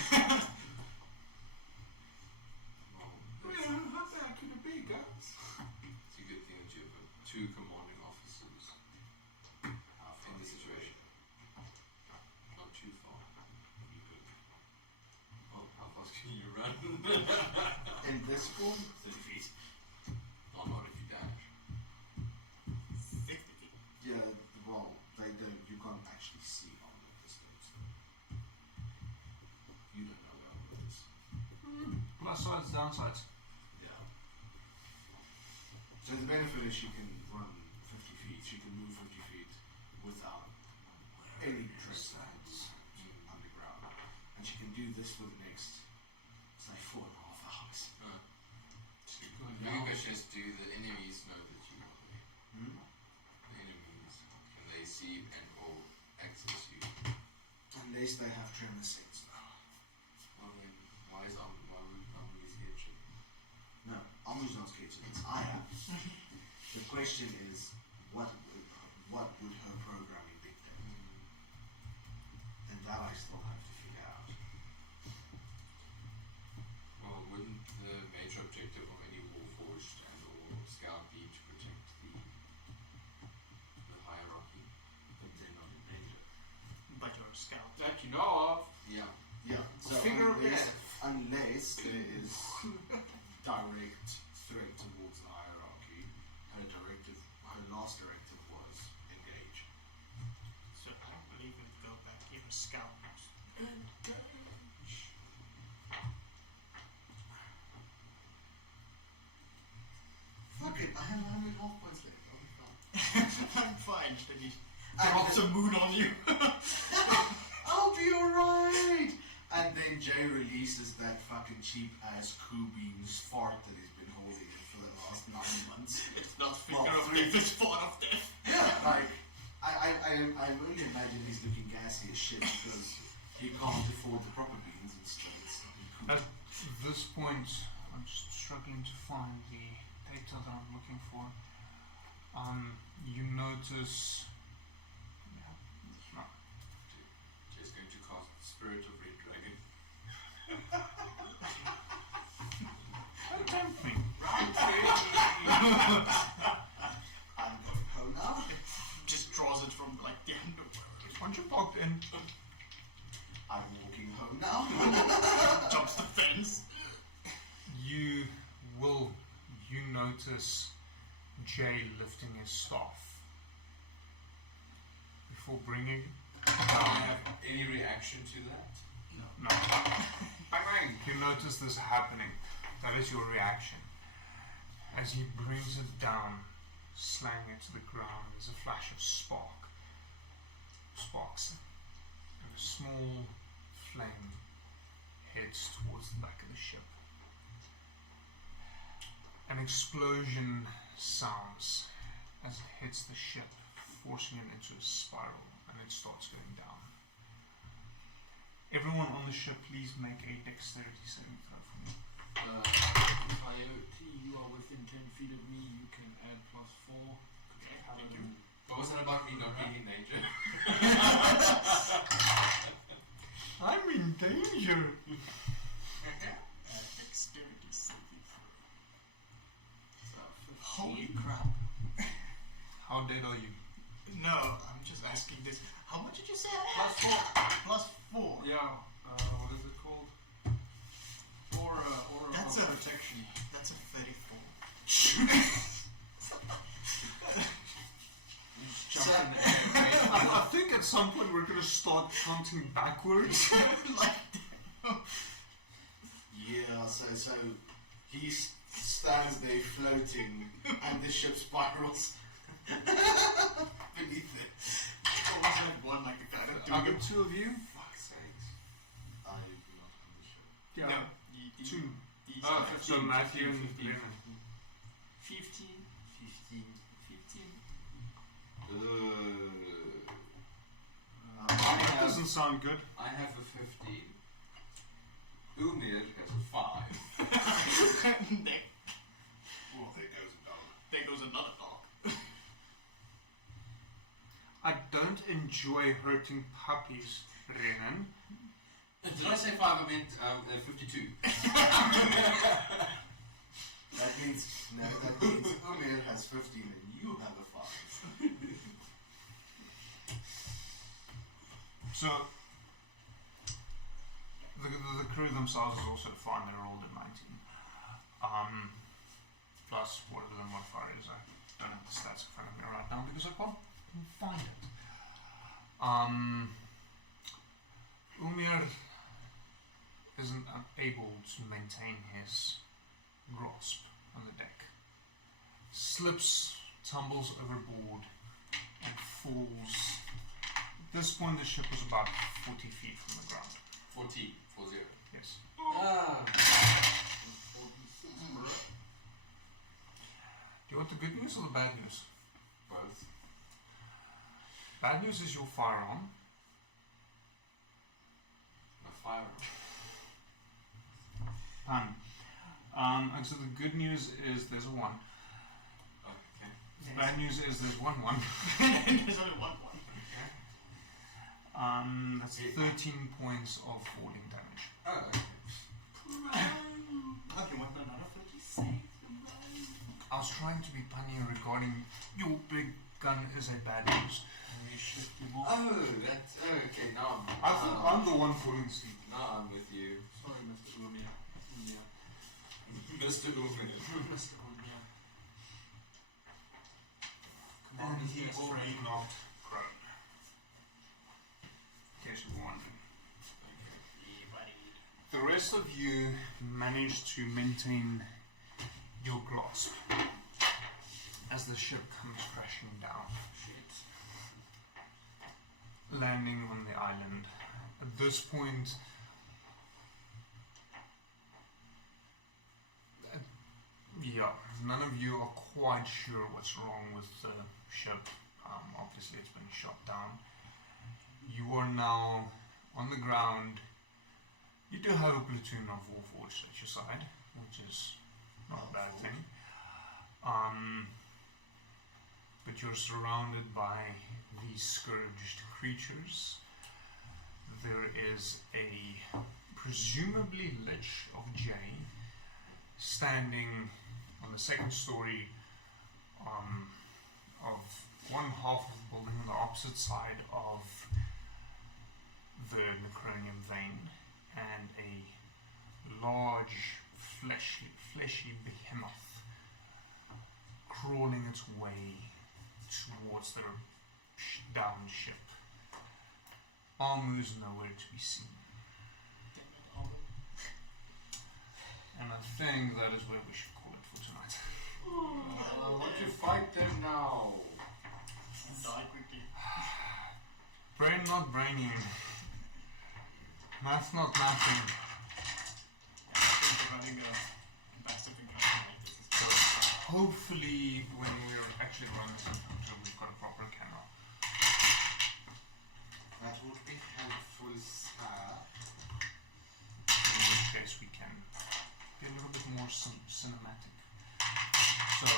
Well, how bad could it be, guys? It's a good thing that you have two commanding officers in the situation. Not too far. You could. Well, how fast can you run? In this form, 30 feet. Not if you dash. 60 feet. yeah, well, they don't. You can't actually see on the distance. You don't know where it is. Plus sides, downsides. Yeah. So the benefit is she can run 50 feet. She can move 50 feet without any trace underground, and she can do this for the next, say, 4.5 hours. Maybe I should just do the enemies know that you are there. The enemies, can they see and or access you? Unless they have tremor sense now. Well then, why would Amu scared shit? No, Amu's not scared. It's I am. The question is, what would her programming dictate? And that I still have to figure out. Well, wouldn't the major objective of any Warforged and or Scout be to protect the hierarchy? But they're not in danger. But you're a scout. That you know of. Yeah. Yeah. So Figure of unless there is direct threat towards the hierarchy, her last directive was engage. So I don't believe it would go back. You're a scout. Fuck it, I have 100 health points left. I'll be fine. I'm fine. Then he drops a moon on you. I'll be alright! And then Jay releases that fucking cheap ass Kubi's fart that he's been holding in for the last 9 months. It's not figure Well, of death, it's part of death. Yeah, like, I really imagine he's looking gassy as shit because he can't afford the proper beans and stuff. At this point, I'm just struggling to find the data that I'm looking for. You notice. Yeah, no. Just going to cast the Spirit of Red Dragon. I'm going home now. Just draws it from like the end of Once you popped in, I'm walking home now. jumps the fence. you notice Jay lifting his staff before bringing Do I have any reaction to that? no. Bang bang. You notice this happening. That is your reaction. As he brings it down, slaying it to the ground, there's a flash of sparks, and a small flame heads towards the back of the ship. An explosion sounds as it hits the ship, forcing it into a spiral, and it starts going down. Everyone on the ship, please make a dexterity saving throw for me. Coyote, you are within 10 feet of me, you can add +4. Okay, thank you. But was that about me not being in danger? I'm in danger! Dexterity saving throw. Holy crap. How dead are you? No, I'm just asking this. How much did you say? +4. Yeah. What is it called? Aura That's of a- protection. That's a 34. Jump in the air. I think at some point we're gonna start counting backwards. Yeah, so he stands there floating and the ship spirals beneath it. Always had one like that. I'll give two of you. Fuck's sakes. I do not on the ship. Yeah. The, Two. Oh, So Matthew and 15. Lennon. 15. 15. 15. I That have, doesn't sound good. I have a 15. Umir has a 5. there, well, there goes a dog. there goes another dog. I don't enjoy hurting puppies, Renan. Did I say 5? I meant 52. That means Umir has 15 and you have a 5. So, the crew themselves is also fine, they're rolled at 19. Plus, whatever the modifier is, I don't have the stats in front of me right now because I can't find it. Umir isn't able to maintain his grasp on the deck. Slips, tumbles overboard, and falls. At this point, the ship was about 40 feet from the ground. 40. 40. Yes. Ah. Do you want the good news or the bad news? Both. Bad news is your firearm. My firearm. Pun. And so the good news is there's a 1. Okay. The bad news is there's 1 1. There's only one. That's 13 points of falling damage. Oh, okay. Okay, what another 36? I was trying to be punny regarding your big gun is a bad news. Oh, that's okay. Now I think I'm the one falling asleep. now I'm with you, Sorry, Mr. Lumia. Mr. Lumia. Mr. Lumia. And he will be knocked prone. In case you were wondering. The rest of you managed to maintain your grasp as the ship comes crashing down, landing on the island. At this point, none of you are quite sure what's wrong with the ship. Obviously, it's been shot down. You are now on the ground. You do have a platoon of Warforged at your side, which is not a bad thing. But you're surrounded by these scourged creatures. There is a presumably Lich of Jay standing on the second story of one half of the building on the opposite side of the Necronium vein, and a large, fleshy behemoth crawling its way towards the downed ship. Armu's nowhere to be seen. And I think that is where we should call it for tonight. I want to fight them now. Die quickly. Brain not braining. Math not mathing. Running a massive encounter like this. So hopefully when we're actually running this encounter, we've got a proper camera. That would be helpful, sir. In which case we can be a little bit more cinematic. So,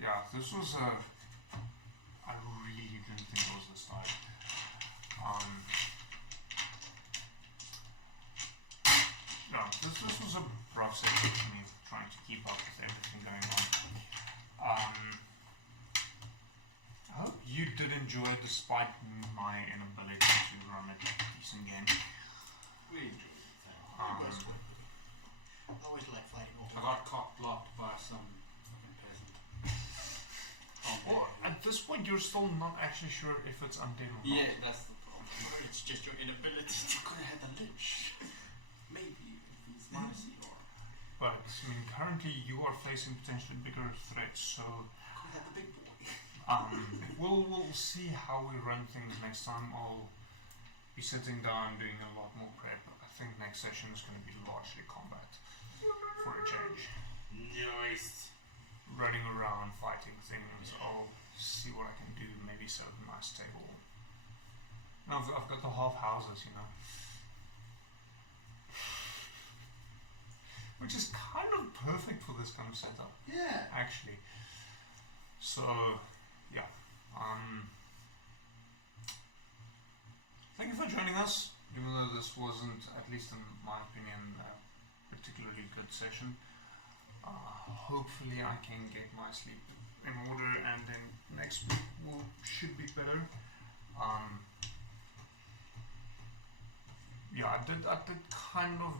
yeah, this was I really didn't think it was this time. Yeah, this was a rough session for me, trying to keep up with everything going on. I hope you did enjoy, despite my inability to run a decent game. We enjoyed it. I always like fighting all I got cock-blocked by some fucking peasant. Well, at this point, you're still not actually sure if it's undead or not. Yeah, that's the problem. Or it's just your inability to Could have had the lich. Maybe if he's mercy or But, I mean, currently you are facing potentially bigger threats, so could have the big boy. we'll see how we run things next time. I'll be sitting down doing a lot more prep. I think next session is going to be largely combat for a change. Nice. Running around, fighting things. I'll see what I can do. Maybe set up a nice table. Now I've got the half houses, you know. Which is kind of perfect for this kind of setup, Yeah. actually. So, yeah. Thank you for joining us, even though this wasn't, at least in my opinion, a particularly good session. Hopefully I can get my sleep in order, and then next week should be better. Yeah, I did kind of,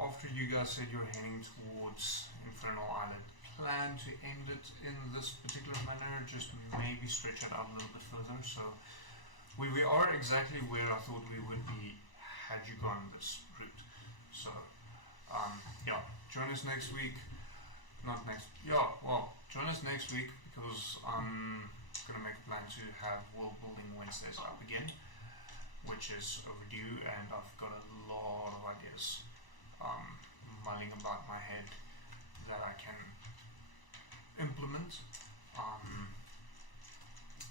after you guys said you're heading towards Infernal Island, plan to end it in this particular manner, just maybe stretch it out a little bit further. So we are exactly where I thought we would be had you gone this route. So yeah, join us next week. Join us next week, because I'm gonna make a plan to have World Building Wednesdays up again, which is overdue, and I've got a lot of ideas mulling about my head that I can implement.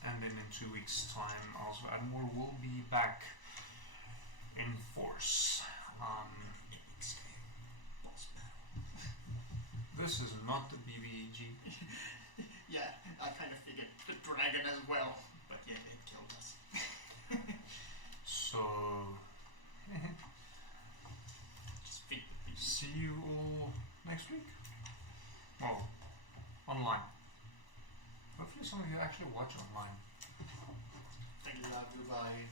And then in 2 weeks' time, also Admore will be back in force. This is not the BBEG. Yeah, I kind of figured the dragon as well, but yet it killed us. So, Just feed the beast. see you all next week. Well, online. Hopefully some of you actually watch online. Thank you, love. Goodbye.